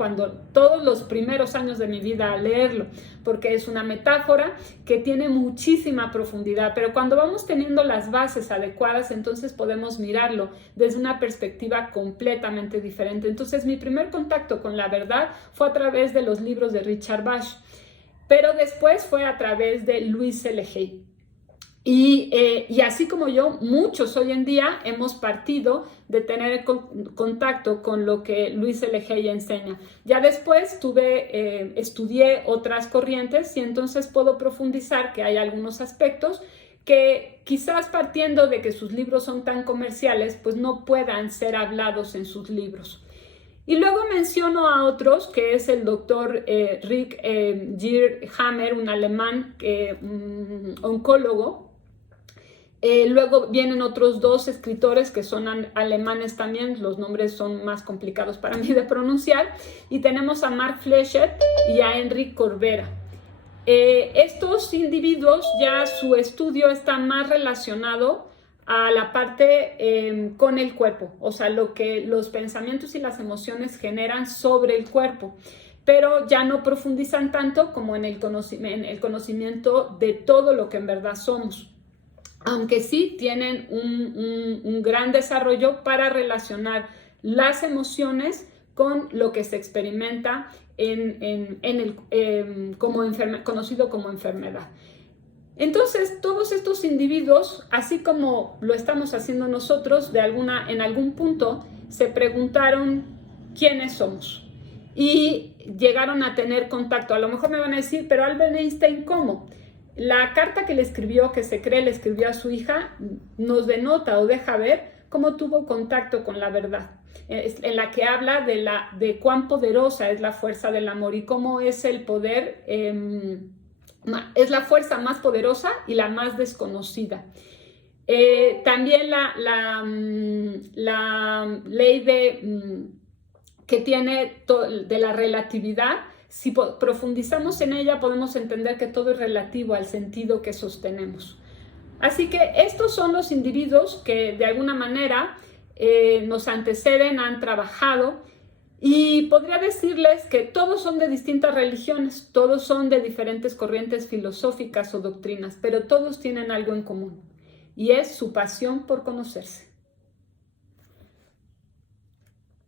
todos los primeros años de mi vida al leerlo, porque es una metáfora que tiene muchísima profundidad, pero cuando vamos teniendo las bases adecuadas, entonces podemos mirarlo desde una perspectiva completamente diferente. Entonces, mi primer contacto con la verdad fue a través de los libros de Richard Bach, pero después fue a través de Louise L. Hay. Y así como yo, muchos hoy en día hemos partido de tener contacto con lo que Louise L. Hay enseña. Ya después estudié otras corrientes y entonces puedo profundizar que hay algunos aspectos que quizás partiendo de que sus libros son tan comerciales, pues no puedan ser hablados en sus libros. Y luego menciono a otros, que es el doctor Rick Gierhammer, un alemán, un oncólogo. Luego vienen otros dos escritores que son alemanes también, los nombres son más complicados para mí de pronunciar, y tenemos a Mark Fleschett y a Enric Corbera. Estos individuos, ya su estudio está más relacionado a la parte con el cuerpo, o sea, lo que los pensamientos y las emociones generan sobre el cuerpo, pero ya no profundizan tanto como en el conocimiento de todo lo que en verdad somos. Aunque sí tienen un gran desarrollo para relacionar las emociones con lo que se experimenta conocido como enfermedad. Entonces, todos estos individuos, así como lo estamos haciendo nosotros, en algún punto se preguntaron quiénes somos y llegaron a tener contacto. A lo mejor me van a decir, pero Albert Einstein, ¿cómo? La carta que le escribió a su hija, nos denota o deja ver cómo tuvo contacto con la verdad, en la que habla de cuán poderosa es la fuerza del amor y cómo es el poder, es la fuerza más poderosa y la más desconocida. También la ley que tiene de la relatividad. Si profundizamos en ella, podemos entender que todo es relativo al sentido que sostenemos. Así que estos son los individuos que de alguna manera nos anteceden, han trabajado, y podría decirles que todos son de distintas religiones, todos son de diferentes corrientes filosóficas o doctrinas, pero todos tienen algo en común, y es su pasión por conocerse.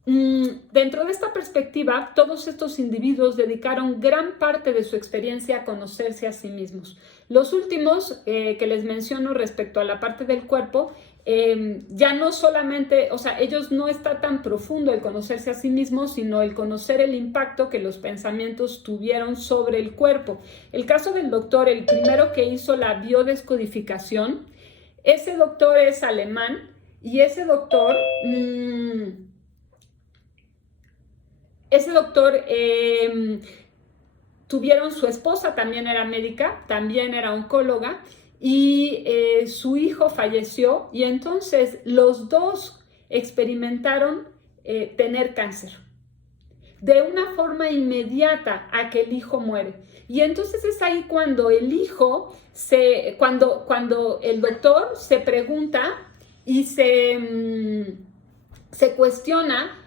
Dentro de esta perspectiva, todos estos individuos dedicaron gran parte de su experiencia a conocerse a sí mismos. Los últimos que les menciono respecto a la parte del cuerpo, ya no solamente, o sea, ellos no está tan profundo el conocerse a sí mismos, sino el conocer el impacto que los pensamientos tuvieron sobre el cuerpo. El caso del doctor, el primero que hizo la biodescodificación, ese doctor es alemán y ese doctor tuvieron, su esposa también era médica, también era oncóloga, y su hijo falleció, y entonces los dos experimentaron tener cáncer de una forma inmediata a que el hijo muere. Y entonces es ahí cuando el hijo, cuando el doctor se pregunta y se cuestiona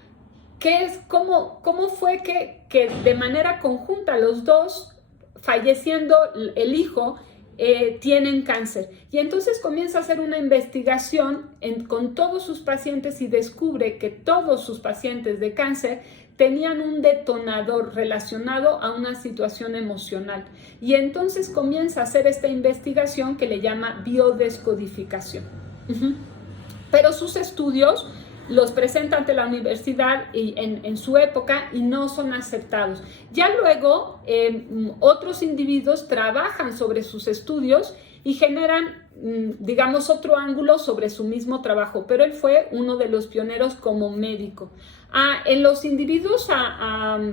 cómo fue que de manera conjunta los dos, falleciendo el hijo, tienen cáncer. Y entonces comienza a hacer una investigación con todos sus pacientes y descubre que todos sus pacientes de cáncer tenían un detonador relacionado a una situación emocional. Y entonces comienza a hacer esta investigación que le llama biodescodificación. Pero sus estudios los presenta ante la universidad en su época y no son aceptados. Ya luego otros individuos trabajan sobre sus estudios y generan, digamos, otro ángulo sobre su mismo trabajo, pero él fue uno de los pioneros como médico. En los individuos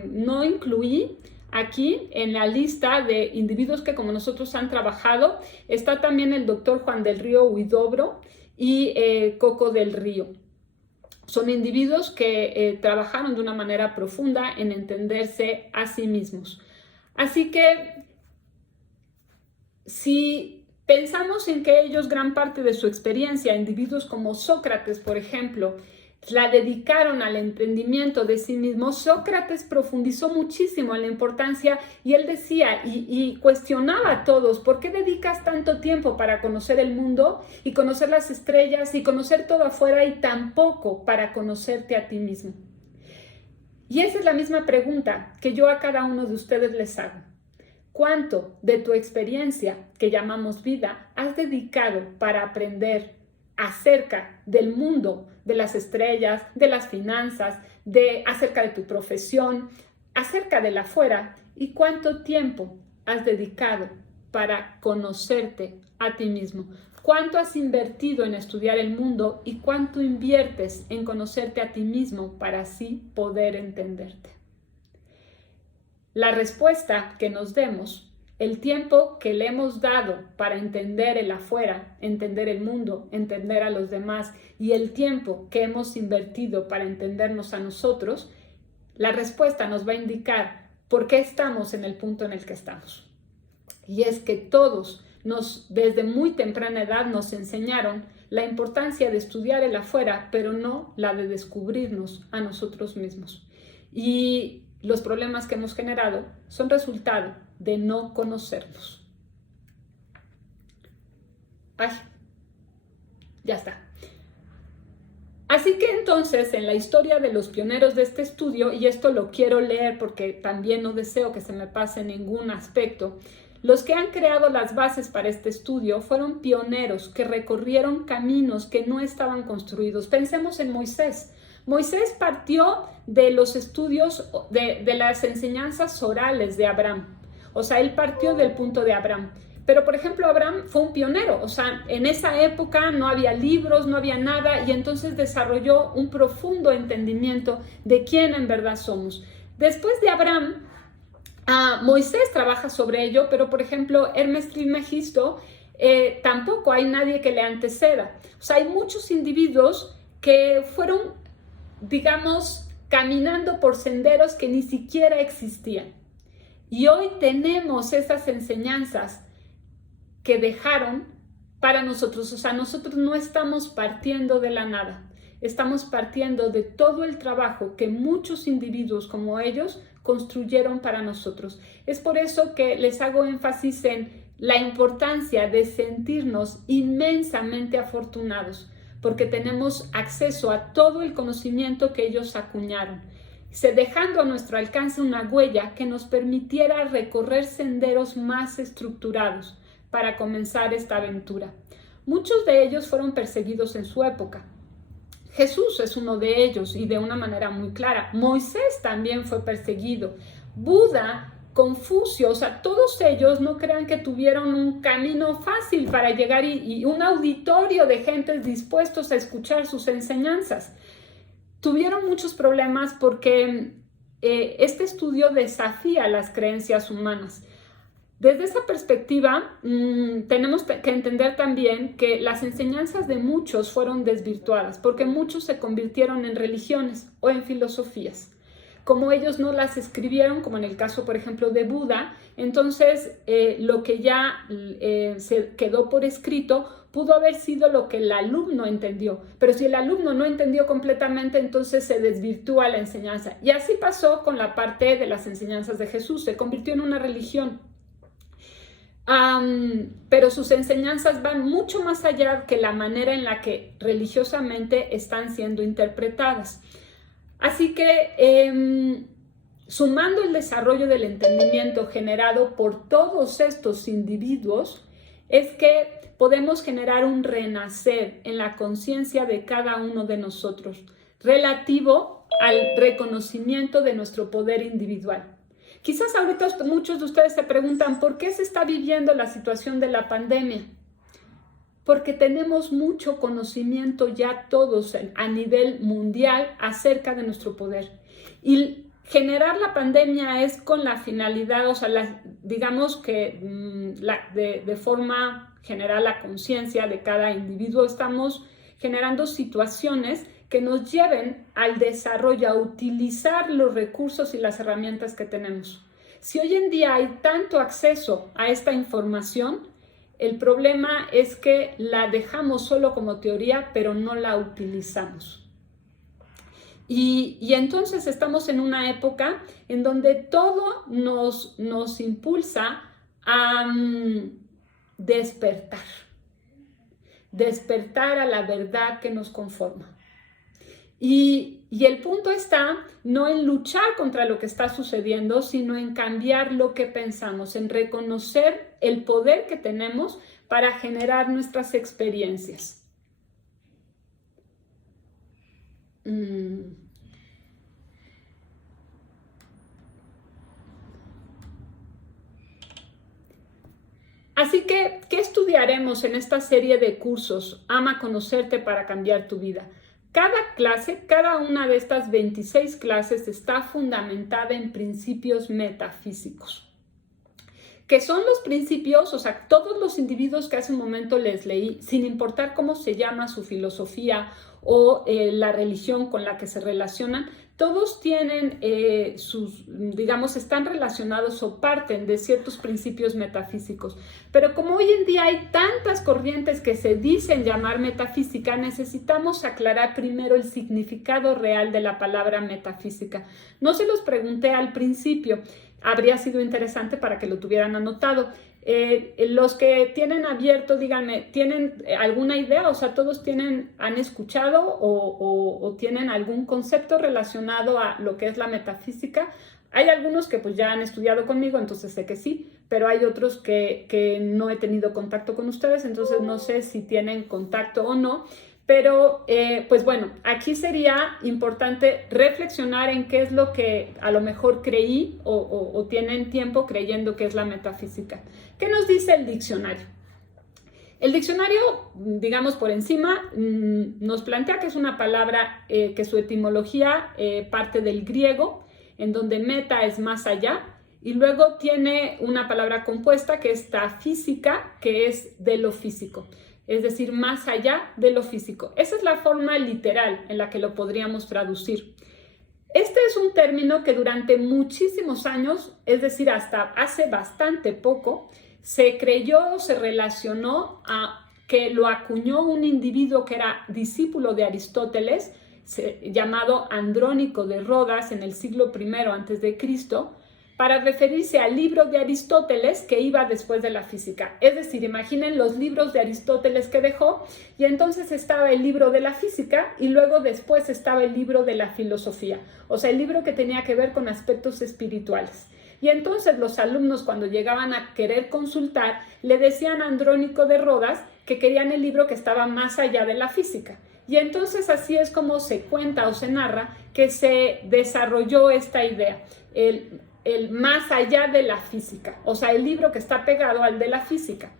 no incluí aquí en la lista de individuos que como nosotros han trabajado, está también el doctor Juan del Río Huidobro y Coco del Río. Son individuos que trabajaron de una manera profunda en entenderse a sí mismos. Así que si pensamos en que ellos gran parte de su experiencia, individuos como Sócrates, por ejemplo, la dedicaron al entendimiento de sí mismo, Sócrates profundizó muchísimo en la importancia y él decía y cuestionaba a todos: ¿por qué dedicas tanto tiempo para conocer el mundo y conocer las estrellas y conocer todo afuera y tan poco para conocerte a ti mismo? Y esa es la misma pregunta que yo a cada uno de ustedes les hago. ¿Cuánto de tu experiencia que llamamos vida has dedicado para aprender acerca del mundo, de las estrellas, de las finanzas, acerca de tu profesión, acerca del afuera? ¿Y cuánto tiempo has dedicado para conocerte a ti mismo? ¿Cuánto has invertido en estudiar el mundo y cuánto inviertes en conocerte a ti mismo para así poder entenderte? La respuesta que nos demos, el tiempo que le hemos dado para entender el afuera, entender el mundo, entender a los demás, y el tiempo que hemos invertido para entendernos a nosotros, la respuesta nos va a indicar por qué estamos en el punto en el que estamos. Y es que todos desde muy temprana edad nos enseñaron la importancia de estudiar el afuera, pero no la de descubrirnos a nosotros mismos. Y los problemas que hemos generado son resultado de no conocernos. Ay, ya está. Así que entonces, en la historia de los pioneros de este estudio, y esto lo quiero leer porque también no deseo que se me pase ningún aspecto, los que han creado las bases para este estudio fueron pioneros que recorrieron caminos que no estaban construidos. Pensemos en Moisés. Moisés partió de los estudios, de las enseñanzas orales de Abraham. O sea, él partió del punto de Abraham. Pero, por ejemplo, Abraham fue un pionero. O sea, en esa época no había libros, no había nada, y entonces desarrolló un profundo entendimiento de quién en verdad somos. Después de Abraham, Moisés trabaja sobre ello, pero, por ejemplo, Hermes Trismegisto, tampoco hay nadie que le anteceda. O sea, hay muchos individuos que fueron, digamos, caminando por senderos que ni siquiera existían. Y hoy tenemos esas enseñanzas que dejaron para nosotros. O sea, nosotros no estamos partiendo de la nada. Estamos partiendo de todo el trabajo que muchos individuos como ellos construyeron para nosotros. Es por eso que les hago énfasis en la importancia de sentirnos inmensamente afortunados, porque tenemos acceso a todo el conocimiento que ellos acuñaron, dejando a nuestro alcance una huella que nos permitiera recorrer senderos más estructurados para comenzar esta aventura. Muchos de ellos fueron perseguidos en su época. Jesús es uno de ellos y de una manera muy clara. Moisés también fue perseguido. Buda, Confucio, o sea, todos ellos no crean que tuvieron un camino fácil para llegar y un auditorio de gentes dispuestos a escuchar sus enseñanzas. Tuvieron muchos problemas porque este estudio desafía las creencias humanas. Desde esa perspectiva, tenemos que entender también que las enseñanzas de muchos fueron desvirtuadas porque muchos se convirtieron en religiones o en filosofías. Como ellos no las escribieron, como en el caso, por ejemplo, de Buda, entonces lo que ya se quedó por escrito pudo haber sido lo que el alumno entendió. Pero si el alumno no entendió completamente, entonces se desvirtúa la enseñanza. Y así pasó con la parte de las enseñanzas de Jesús. Se convirtió en una religión. Pero sus enseñanzas van mucho más allá que la manera en la que religiosamente están siendo interpretadas. Así que, sumando el desarrollo del entendimiento generado por todos estos individuos, es que podemos generar un renacer en la conciencia de cada uno de nosotros, relativo al reconocimiento de nuestro poder individual. Quizás ahorita muchos de ustedes se preguntan, ¿por qué se está viviendo la situación de la pandemia? Porque tenemos mucho conocimiento ya todos a nivel mundial acerca de nuestro poder. Y generar la pandemia es con la finalidad, o sea, digamos que de forma general la conciencia de cada individuo estamos generando situaciones que nos lleven al desarrollo, a utilizar los recursos y las herramientas que tenemos. Si hoy en día hay tanto acceso a esta información, el problema es que la dejamos solo como teoría, pero no la utilizamos. Y entonces estamos en una época en donde todo nos impulsa a despertar a la verdad que nos conforma. Y el punto está no en luchar contra lo que está sucediendo, sino en cambiar lo que pensamos, en reconocer el poder que tenemos para generar nuestras experiencias. Así que, ¿qué estudiaremos en esta serie de cursos? Ama conocerte para cambiar tu vida. Cada clase, cada una de estas 26 clases está fundamentada en principios metafísicos. Que son los principios, o sea, todos los individuos que hace un momento les leí, sin importar cómo se llama su filosofía o la religión con la que se relacionan, todos tienen están relacionados o parten de ciertos principios metafísicos. Pero como hoy en día hay tantas corrientes que se dicen llamar metafísica, necesitamos aclarar primero el significado real de la palabra metafísica. No se los pregunté al principio, habría sido interesante para que lo tuvieran anotado. Los que tienen abierto, díganme, ¿tienen alguna idea? O sea, ¿todos han escuchado o tienen algún concepto relacionado a lo que es la metafísica? Hay algunos que pues ya han estudiado conmigo, entonces sé que sí, pero hay otros que no he tenido contacto con ustedes, entonces no sé si tienen contacto o no. Pero, pues bueno, aquí sería importante reflexionar en qué es lo que a lo mejor creí o tienen tiempo creyendo que es la metafísica. ¿Qué nos dice el diccionario? El diccionario, digamos por encima, nos plantea que es una palabra que su etimología parte del griego, en donde meta es más allá, y luego tiene una palabra compuesta que es tafísica, que es de lo físico. Es decir, más allá de lo físico. Esa es la forma literal en la que lo podríamos traducir. Este es un término que durante muchísimos años, es decir, hasta hace bastante poco, se creyó o se relacionó a que lo acuñó un individuo que era discípulo de Aristóteles, llamado Andrónico de Rodas en el siglo I a.C., para referirse al libro de Aristóteles que iba después de la física. Es decir, imaginen los libros de Aristóteles que dejó, y entonces estaba el libro de la física y luego después estaba el libro de la filosofía, o sea, el libro que tenía que ver con aspectos espirituales. Y entonces los alumnos, cuando llegaban a querer consultar, le decían a Andrónico de Rodas que querían el libro que estaba más allá de la física. Y entonces así es como se cuenta o se narra que se desarrolló esta idea, el más allá de la física, o sea, el libro que está pegado al de la física.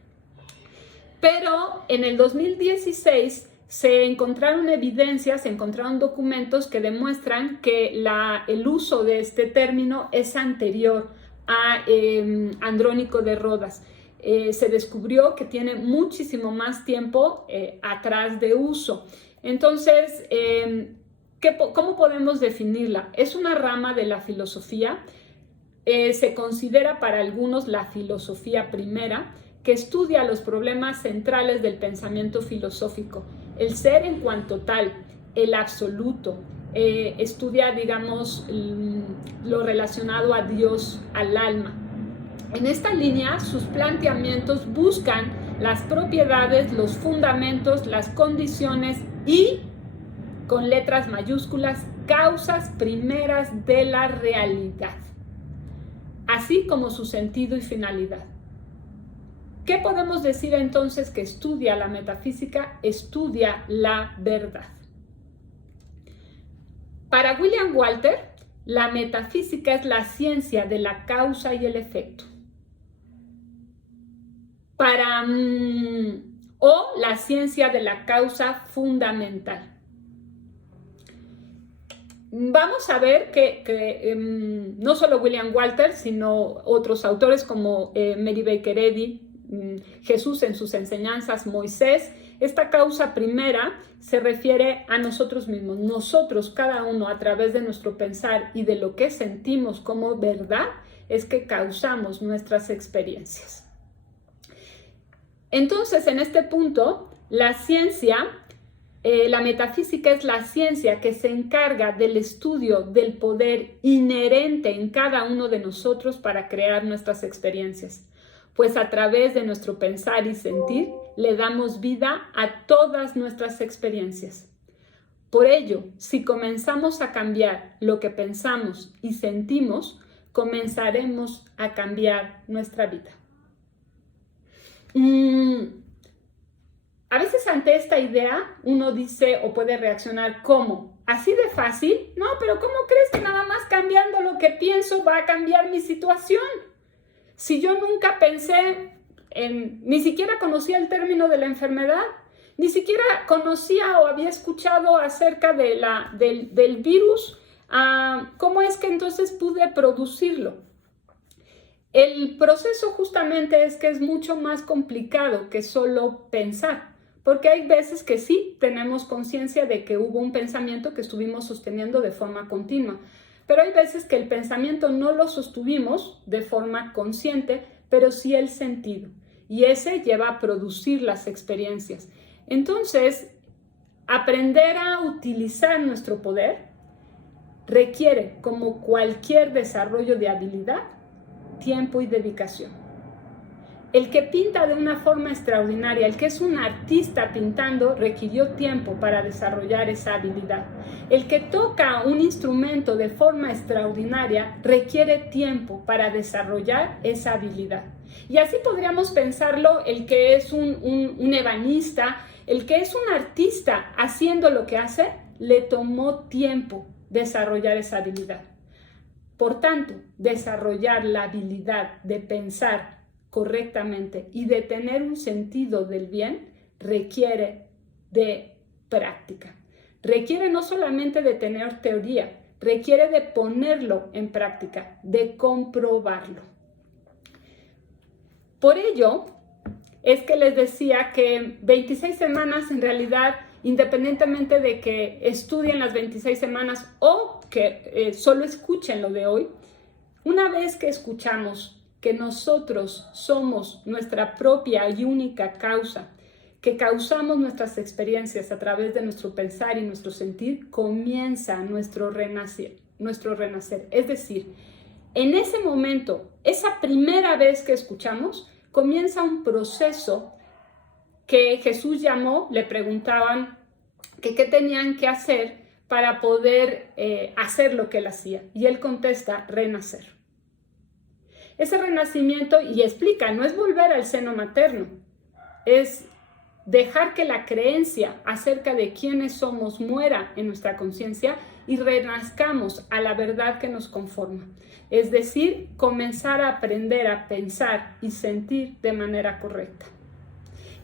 Pero en el 2016 se encontraron evidencias, se encontraron documentos que demuestran que el uso de este término es anterior a Andrónico de Rodas. Se descubrió que tiene muchísimo más tiempo atrás de uso. Entonces, ¿cómo podemos definirla? Es una rama de la filosofía. Se considera para algunos la filosofía primera, que estudia los problemas centrales del pensamiento filosófico, el ser en cuanto tal, el absoluto, estudia, digamos, lo relacionado a Dios, al alma. En esta línea, sus planteamientos buscan las propiedades, los fundamentos, las condiciones y, con letras mayúsculas, causas primeras de la realidad, así como su sentido y finalidad. ¿Qué podemos decir entonces que estudia la metafísica? Estudia la verdad. Para William Walter, la metafísica es la ciencia de la causa y el efecto. O la ciencia de la causa fundamental. Vamos a ver que no solo William Walter, sino otros autores como Mary Baker Eddy, Jesús en sus enseñanzas, Moisés, esta causa primera se refiere a nosotros mismos. Nosotros, cada uno, a través de nuestro pensar y de lo que sentimos como verdad, es que causamos nuestras experiencias. Entonces, en este punto, la ciencia, la metafísica es la ciencia que se encarga del estudio del poder inherente en cada uno de nosotros para crear nuestras experiencias. Pues a través de nuestro pensar y sentir le damos vida a todas nuestras experiencias. Por ello, si comenzamos a cambiar lo que pensamos y sentimos, comenzaremos a cambiar nuestra vida. A veces ante esta idea uno dice o puede reaccionar ¿cómo? ¿Así de fácil? No, pero ¿cómo crees que nada más cambiando lo que pienso va a cambiar mi situación? Si yo nunca pensé ni siquiera conocía el término de la enfermedad, ni siquiera conocía o había escuchado acerca del virus, ¿cómo es que entonces pude producirlo? El proceso justamente es que es mucho más complicado que solo pensar, porque hay veces que sí tenemos conciencia de que hubo un pensamiento que estuvimos sosteniendo de forma continua, pero hay veces que el pensamiento no lo sostuvimos de forma consciente, pero sí el sentido, y ese lleva a producir las experiencias. Entonces, aprender a utilizar nuestro poder requiere, como cualquier desarrollo de habilidad, tiempo y dedicación. El que pinta de una forma extraordinaria, el que es un artista pintando, requirió tiempo para desarrollar esa habilidad. El que toca un instrumento de forma extraordinaria requiere tiempo para desarrollar esa habilidad. Y así podríamos pensarlo, el que es un ebanista, el que es un artista haciendo lo que hace, le tomó tiempo desarrollar esa habilidad. Por tanto, desarrollar la habilidad de pensar correctamente y de tener un sentido del bien requiere de práctica. Requiere no solamente de tener teoría, requiere de ponerlo en práctica, de comprobarlo. Por ello, es que les decía que 26 semanas en realidad, independientemente de que estudien las 26 semanas o que solo escuchen lo de hoy, una vez que escuchamos que nosotros somos nuestra propia y única causa, que causamos nuestras experiencias a través de nuestro pensar y nuestro sentir, comienza nuestro renacer. Es decir, en ese momento, esa primera vez que escuchamos, comienza un proceso que Jesús llamó, le preguntaban que qué tenían que hacer para poder hacer lo que él hacía. Y él contesta, renacer. Ese renacimiento, y explica, no es volver al seno materno, es dejar que la creencia acerca de quiénes somos muera en nuestra conciencia y renazcamos a la verdad que nos conforma. Es decir, comenzar a aprender a pensar y sentir de manera correcta.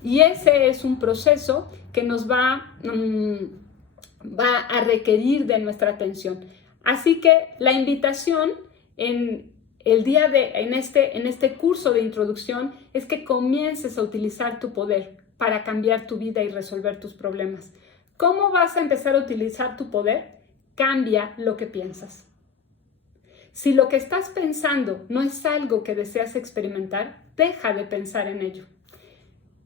Y ese es un proceso que nos va a requerir de nuestra atención. Así que la invitación en este curso de introducción es que comiences a utilizar tu poder para cambiar tu vida y resolver tus problemas. ¿Cómo vas a empezar a utilizar tu poder? Cambia lo que piensas. Si lo que estás pensando no es algo que deseas experimentar, deja de pensar en ello.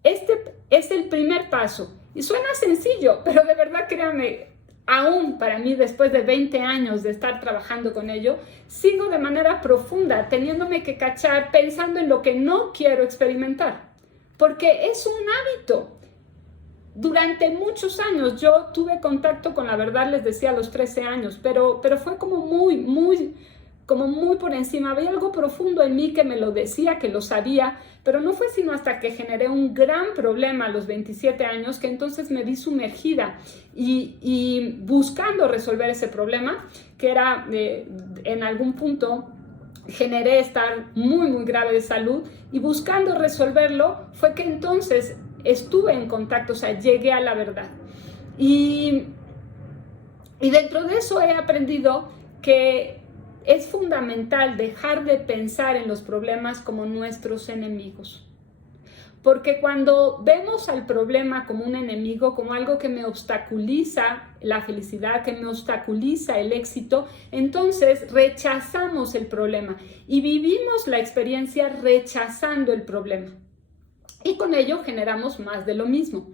Este es el primer paso y suena sencillo, pero de verdad créanme, aún para mí después de 20 años de estar trabajando con ello, sigo de manera profunda teniéndome que cachar pensando en lo que no quiero experimentar, porque es un hábito. Durante muchos años yo tuve contacto con la verdad, les decía, a los 13 años, pero fue como muy por encima. Había algo profundo en mí que me lo decía, que lo sabía, pero no fue sino hasta que generé un gran problema a los 27 años que entonces me vi sumergida y buscando resolver ese problema, que era en algún punto generé estar muy grave de salud, y buscando resolverlo fue que entonces estuve en contacto, o sea, llegué a la verdad. Y dentro de eso he aprendido que es fundamental dejar de pensar en los problemas como nuestros enemigos. Porque cuando vemos al problema como un enemigo, como algo que me obstaculiza la felicidad, que me obstaculiza el éxito, entonces rechazamos el problema y vivimos la experiencia rechazando el problema. Y con ello generamos más de lo mismo.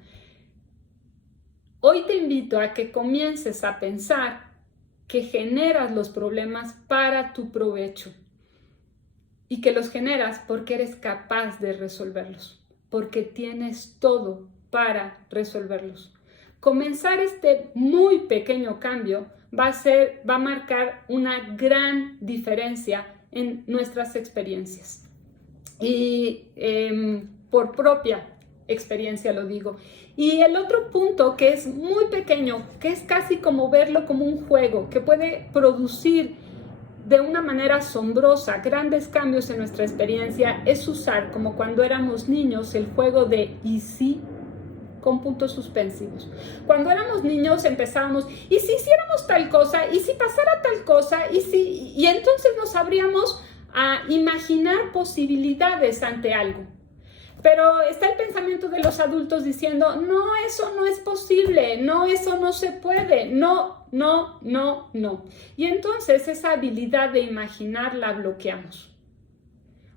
Hoy te invito a que comiences a pensar que generas los problemas para tu provecho y que los generas porque eres capaz de resolverlos, porque tienes todo para resolverlos. Comenzar este muy pequeño cambio va a marcar una gran diferencia en nuestras experiencias. Y por propia experiencia lo digo. Y el otro punto que es muy pequeño, que es casi como verlo como un juego, que puede producir de una manera asombrosa grandes cambios en nuestra experiencia, es usar, como cuando éramos niños, el juego de ¿y si? Con puntos suspensivos. Cuando éramos niños empezábamos, ¿y si hiciéramos tal cosa? ¿Y si pasara tal cosa? Y entonces nos abríamos a imaginar posibilidades ante algo. Pero está el pensamiento de los adultos diciendo, no, eso no es posible, no, eso no se puede, no. Y entonces esa habilidad de imaginar la bloqueamos.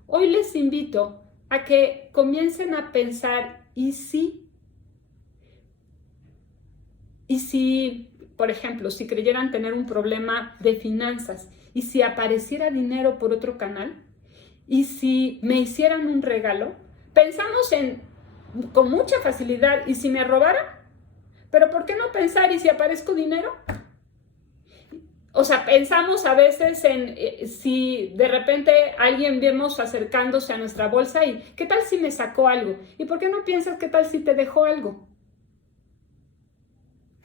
Hoy les invito a que comiencen a pensar, ¿y si? ¿Y si, por ejemplo, si creyeran tener un problema de finanzas, y si apareciera dinero por otro canal? ¿Y si me hicieran un regalo? Pensamos con mucha facilidad, ¿y si me robaran? Pero ¿por qué no pensar, ¿y si aparezco dinero? O sea, pensamos a veces en si de repente alguien vemos acercándose a nuestra bolsa y ¿qué tal si me sacó algo? ¿Y por qué no piensas qué tal si te dejó algo?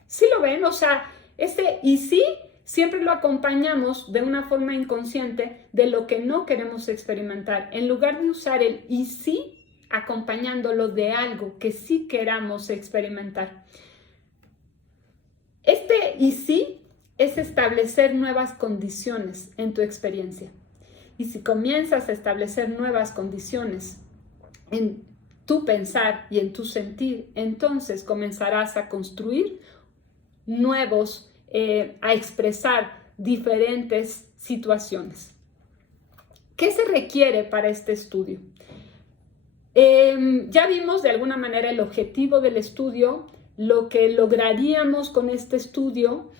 ¿Sí lo ven? O sea, ¿y si? Siempre lo acompañamos de una forma inconsciente de lo que no queremos experimentar. En lugar de usar el ¿y si?, acompañándolo de algo que sí queramos experimentar. ¿Y si? Es establecer nuevas condiciones en tu experiencia. Y si comienzas a establecer nuevas condiciones en tu pensar y en tu sentir, entonces comenzarás a construir nuevos, a expresar diferentes situaciones. ¿Qué se requiere para este estudio? Ya vimos de alguna manera el objetivo del estudio, lo que lograríamos con este estudio.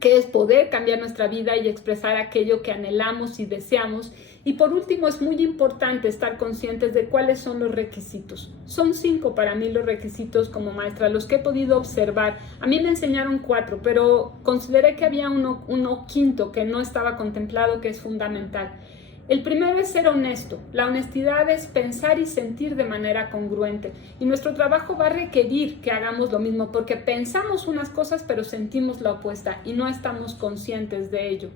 que es poder cambiar nuestra vida y expresar aquello que anhelamos y deseamos. Y por último, es muy importante estar conscientes de cuáles son los requisitos. Son 5 para mí los requisitos como maestra, los que he podido observar. A mí me enseñaron 4, pero consideré que había uno quinto que no estaba contemplado, que es fundamental. El primero es ser honesto. La honestidad es pensar y sentir de manera congruente. Y nuestro trabajo va a requerir que hagamos lo mismo, porque pensamos unas cosas pero sentimos la opuesta y no estamos conscientes de ello.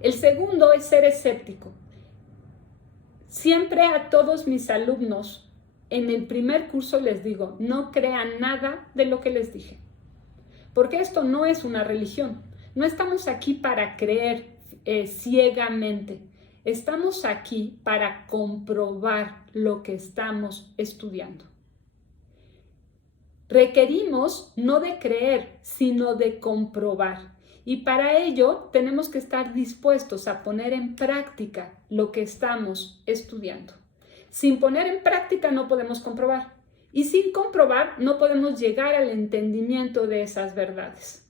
El segundo es ser escéptico. Siempre a todos mis alumnos en el primer curso les digo, no crean nada de lo que les dije. Porque esto no es una religión. No estamos aquí para creer ciegamente. Estamos aquí para comprobar lo que estamos estudiando. Requerimos no de creer, sino de comprobar. Y para ello tenemos que estar dispuestos a poner en práctica lo que estamos estudiando. Sin poner en práctica no podemos comprobar. Y sin comprobar no podemos llegar al entendimiento de esas verdades.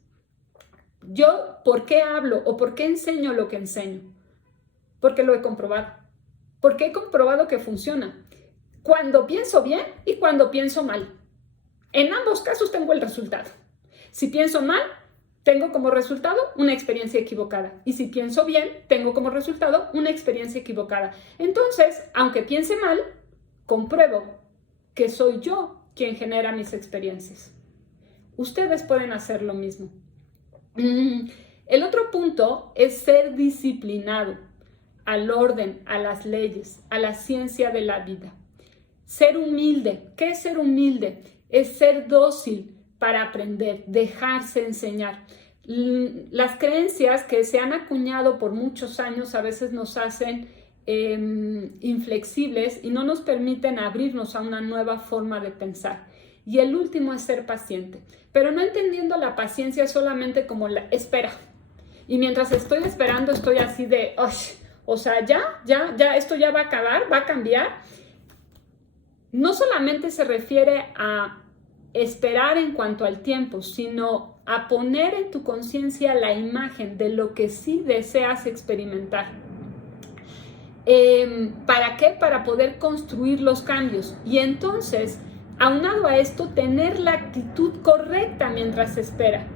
Yo, ¿por qué hablo o por qué enseño lo que enseño? Porque lo he comprobado. Porque he comprobado que funciona. Cuando pienso bien y cuando pienso mal. En ambos casos tengo el resultado. Si pienso mal, tengo como resultado una experiencia equivocada. Y si pienso bien, tengo como resultado una experiencia equivocada. Entonces, aunque piense mal, compruebo que soy yo quien genera mis experiencias. Ustedes pueden hacer lo mismo. El otro punto es ser disciplinado al orden, a las leyes, a la ciencia de la vida. Ser humilde. ¿Qué es ser humilde? Es ser dócil para aprender, dejarse enseñar. Las creencias que se han acuñado por muchos años a veces nos hacen inflexibles y no nos permiten abrirnos a una nueva forma de pensar. Y el último es ser paciente, pero no entendiendo la paciencia solamente como la espera. Y mientras estoy esperando estoy así de, o sea, ya, esto ya va a acabar, va a cambiar. No solamente se refiere a esperar en cuanto al tiempo, sino a poner en tu conciencia la imagen de lo que sí deseas experimentar. ¿Para qué? Para poder construir los cambios. Y entonces, aunado a esto, tener la actitud correcta mientras se espera.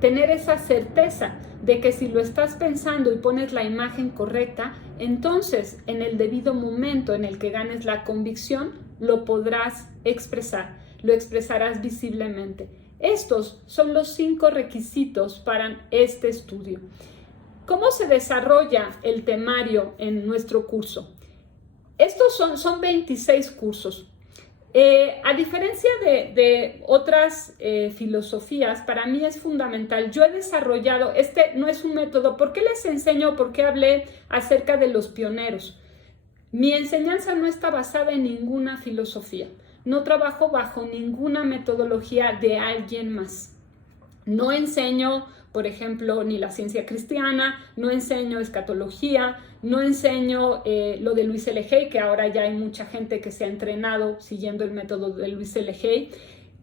Tener esa certeza de que si lo estás pensando y pones la imagen correcta, entonces en el debido momento en el que ganes la convicción, lo podrás expresar, lo expresarás visiblemente. Estos son los 5 requisitos para este estudio. ¿Cómo se desarrolla el temario en nuestro curso? Estos son 26 cursos. A diferencia de otras filosofías, para mí es fundamental. Yo he desarrollado, este no es un método. ¿Por qué les enseño? ¿Por qué hablé acerca de los pioneros? Mi enseñanza no está basada en ninguna filosofía. No trabajo bajo ninguna metodología de alguien más. No enseño, por ejemplo, ni la ciencia cristiana, no enseño escatología, no enseño lo de Louis L. Hay, que ahora ya hay mucha gente que se ha entrenado siguiendo el método de Louis L. Hay.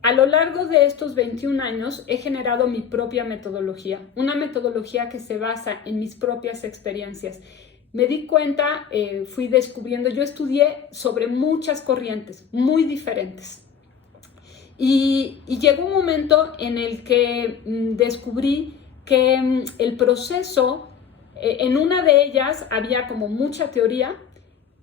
A lo largo de estos 21 años he generado mi propia metodología, una metodología que se basa en mis propias experiencias. Me di cuenta, fui descubriendo, yo estudié sobre muchas corrientes muy diferentes. Y llegó un momento en el que descubrí que el proceso, en una de ellas había como mucha teoría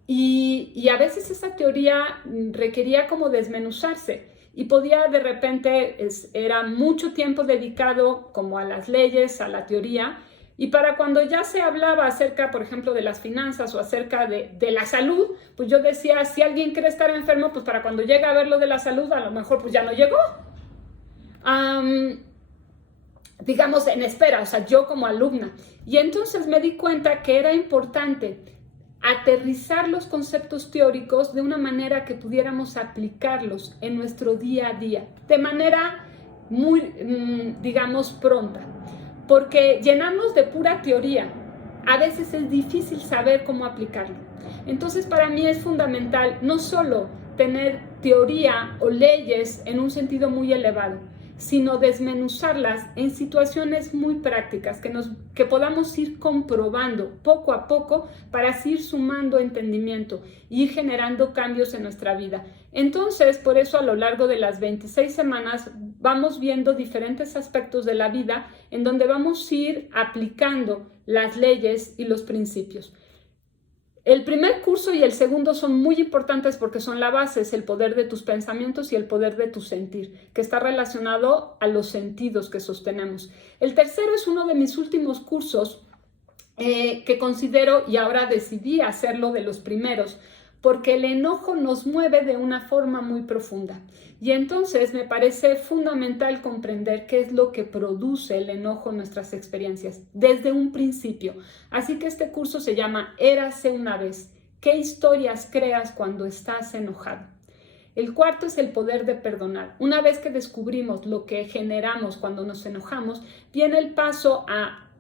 y a veces esa teoría requería como desmenuzarse y podía de repente, era mucho tiempo dedicado como a las leyes, a la teoría. Y para cuando ya se hablaba acerca, por ejemplo, de las finanzas o acerca de la salud, pues yo decía, si alguien quiere estar enfermo, pues para cuando llegue a ver lo de la salud, a lo mejor pues ya no llegó. Digamos, en espera, o sea, yo como alumna. Y entonces me di cuenta que era importante aterrizar los conceptos teóricos de una manera que pudiéramos aplicarlos en nuestro día a día, de manera muy, digamos, pronta. Porque llenarnos de pura teoría, a veces es difícil saber cómo aplicarlo. Entonces, para mí es fundamental no solo tener teoría o leyes en un sentido muy elevado, sino desmenuzarlas en situaciones muy prácticas que podamos ir comprobando poco a poco para así ir sumando entendimiento y ir generando cambios en nuestra vida. Entonces, por eso a lo largo de las 26 semanas vamos viendo diferentes aspectos de la vida en donde vamos a ir aplicando las leyes y los principios. El primer curso y el segundo son muy importantes porque son la base, es el poder de tus pensamientos y el poder de tu sentir, que está relacionado a los sentidos que sostenemos. El tercero es uno de mis últimos cursos que considero, y ahora decidí hacerlo de los primeros, porque el enojo nos mueve de una forma muy profunda. Y entonces me parece fundamental comprender qué es lo que produce el enojo en nuestras experiencias desde un principio. Así que este curso se llama Érase una vez. ¿Qué historias creas cuando estás enojado? El cuarto es el poder de perdonar. Una vez que descubrimos lo que generamos cuando nos enojamos, viene el paso a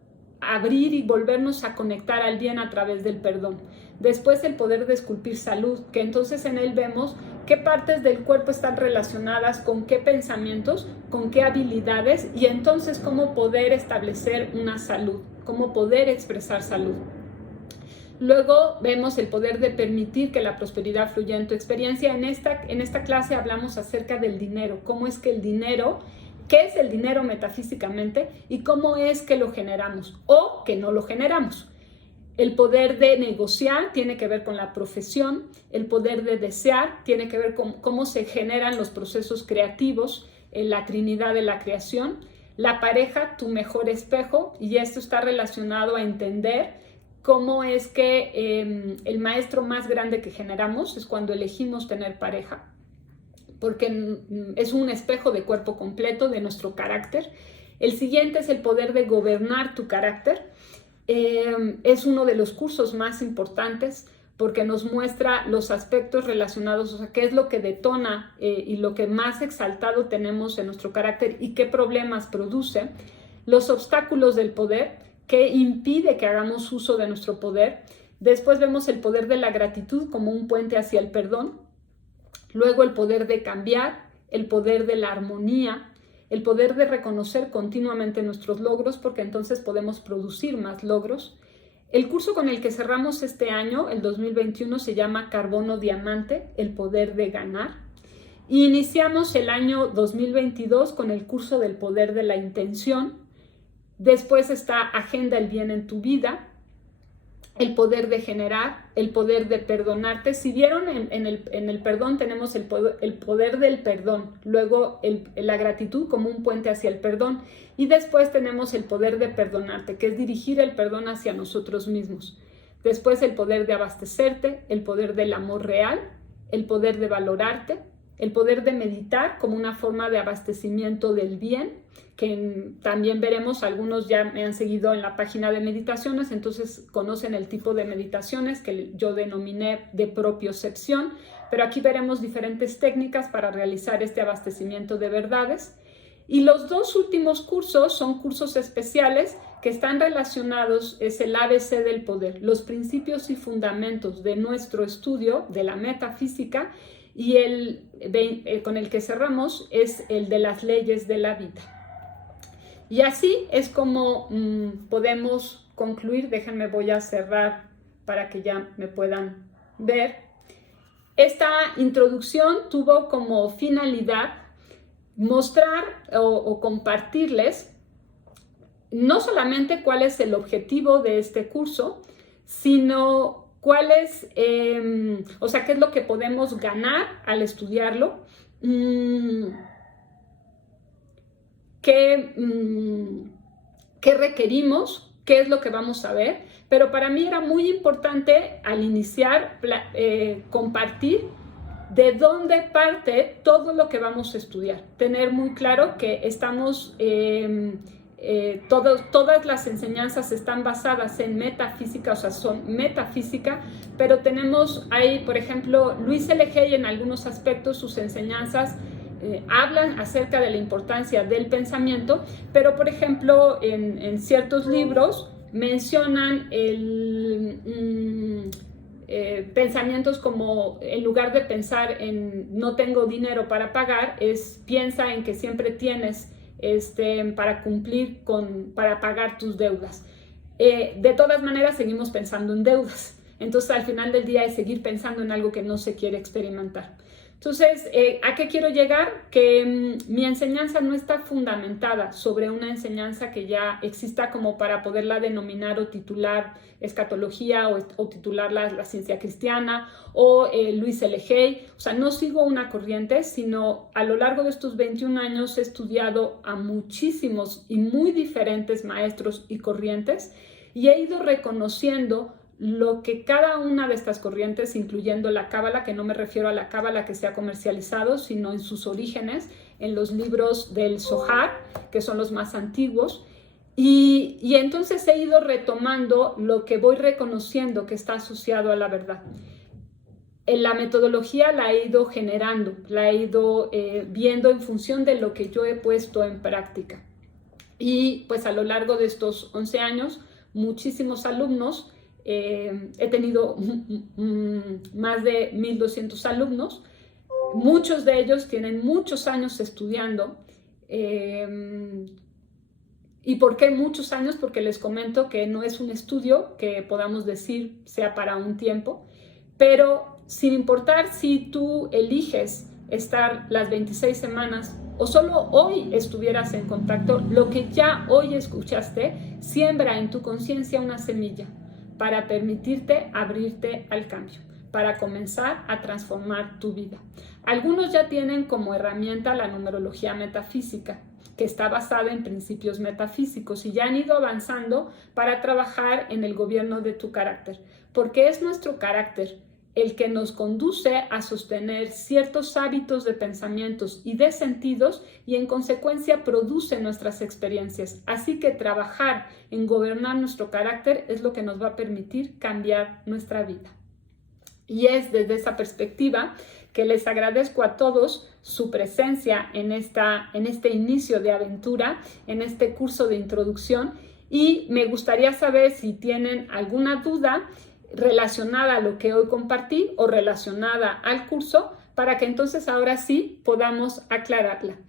abrir y volvernos a conectar al bien a través del perdón. Después el poder de esculpir salud, que entonces en él vemos qué partes del cuerpo están relacionadas con qué pensamientos, con qué habilidades y entonces cómo poder establecer una salud, cómo poder expresar salud. Luego vemos el poder de permitir que la prosperidad fluya en tu experiencia. En esta clase hablamos acerca del dinero, cómo es que el dinero, qué es el dinero metafísicamente y cómo es que lo generamos o que no lo generamos. El poder de negociar tiene que ver con la profesión, el poder de desear tiene que ver con cómo se generan los procesos creativos, en la trinidad de la creación, la pareja, tu mejor espejo, y esto está relacionado a entender cómo es que el maestro más grande que generamos es cuando elegimos tener pareja, porque es un espejo de cuerpo completo de nuestro carácter. El siguiente es el poder de gobernar tu carácter. Es uno de los cursos más importantes porque nos muestra los aspectos relacionados, o sea, qué es lo que detona y lo que más exaltado tenemos en nuestro carácter y qué problemas produce, los obstáculos del poder, qué impide que hagamos uso de nuestro poder. Después vemos el poder de la gratitud como un puente hacia el perdón, luego el poder de cambiar, el poder de la armonía, el poder de reconocer continuamente nuestros logros, porque entonces podemos producir más logros. El curso con el que cerramos este año, el 2021, se llama Carbono Diamante, el poder de ganar. Y iniciamos el año 2022 con el curso del poder de la intención. Después está Agenda el bien en tu vida, el poder de generar, el poder de perdonarte. Si vieron en el perdón tenemos el poder del perdón, luego la gratitud como un puente hacia el perdón y después tenemos el poder de perdonarte, que es dirigir el perdón hacia nosotros mismos. Después el poder de abastecerte, el poder del amor real, el poder de valorarte, el poder de meditar como una forma de abastecimiento del bien, que también veremos, algunos ya me han seguido en la página de meditaciones, entonces conocen el tipo de meditaciones que yo denominé de propiocepción, pero aquí veremos diferentes técnicas para realizar este abastecimiento de verdades. Y los dos últimos cursos son cursos especiales que están relacionados, es el ABC del poder, los principios y fundamentos de nuestro estudio de la metafísica, y con el que cerramos es el de las leyes de la vida. Y así es como podemos concluir. Déjenme, voy a cerrar para que ya me puedan ver. Esta introducción tuvo como finalidad mostrar o compartirles no solamente cuál es el objetivo de este curso, sino cuál es, o sea, qué es lo que podemos ganar al estudiarlo, qué requerimos, qué es lo que vamos a ver. Pero para mí era muy importante al iniciar compartir de dónde parte todo lo que vamos a estudiar. Tener muy claro que estamos, todas las enseñanzas están basadas en metafísica, o sea, son metafísica, pero tenemos ahí, por ejemplo, Luis L.Hay en algunos aspectos, sus enseñanzas hablan acerca de la importancia del pensamiento, pero por ejemplo en ciertos libros mencionan pensamientos como, en lugar de pensar en no tengo dinero para pagar, piensa en que siempre tienes para para pagar tus deudas. De todas maneras, seguimos pensando en deudas. Entonces, al final del día es seguir pensando en algo que no se quiere experimentar. Entonces, ¿a qué quiero llegar? Que mi enseñanza no está fundamentada sobre una enseñanza que ya exista como para poderla denominar o titular escatología o titularla la ciencia cristiana o Luis L. Hay. O sea, no sigo una corriente, sino a lo largo de estos 21 años he estudiado a muchísimos y muy diferentes maestros y corrientes y he ido reconociendo lo que cada una de estas corrientes, incluyendo la cábala, que no me refiero a la cábala que se ha comercializado, sino en sus orígenes, en los libros del Zohar, que son los más antiguos, y entonces he ido retomando lo que voy reconociendo que está asociado a la verdad. En la metodología la he ido generando, la he ido viendo en función de lo que yo he puesto en práctica. Y pues a lo largo de estos 11 años, muchísimos alumnos, he tenido más de 1,200 alumnos, muchos de ellos tienen muchos años estudiando. ¿Y por qué muchos años? Porque les comento que no es un estudio que podamos decir sea para un tiempo, pero sin importar si tú eliges estar las 26 semanas o solo hoy estuvieras en contacto, lo que ya hoy escuchaste siembra en tu conciencia una semilla para permitirte abrirte al cambio, para comenzar a transformar tu vida. Algunos ya tienen como herramienta la numerología metafísica, que está basada en principios metafísicos y ya han ido avanzando para trabajar en el gobierno de tu carácter, porque es nuestro carácter el que nos conduce a sostener ciertos hábitos de pensamientos y de sentidos y en consecuencia produce nuestras experiencias. Así que trabajar en gobernar nuestro carácter es lo que nos va a permitir cambiar nuestra vida. Y es desde esa perspectiva que les agradezco a todos su presencia en este inicio de aventura, en este curso de introducción, y me gustaría saber si tienen alguna duda relacionada a lo que hoy compartí o relacionada al curso, para que entonces ahora sí podamos aclararla.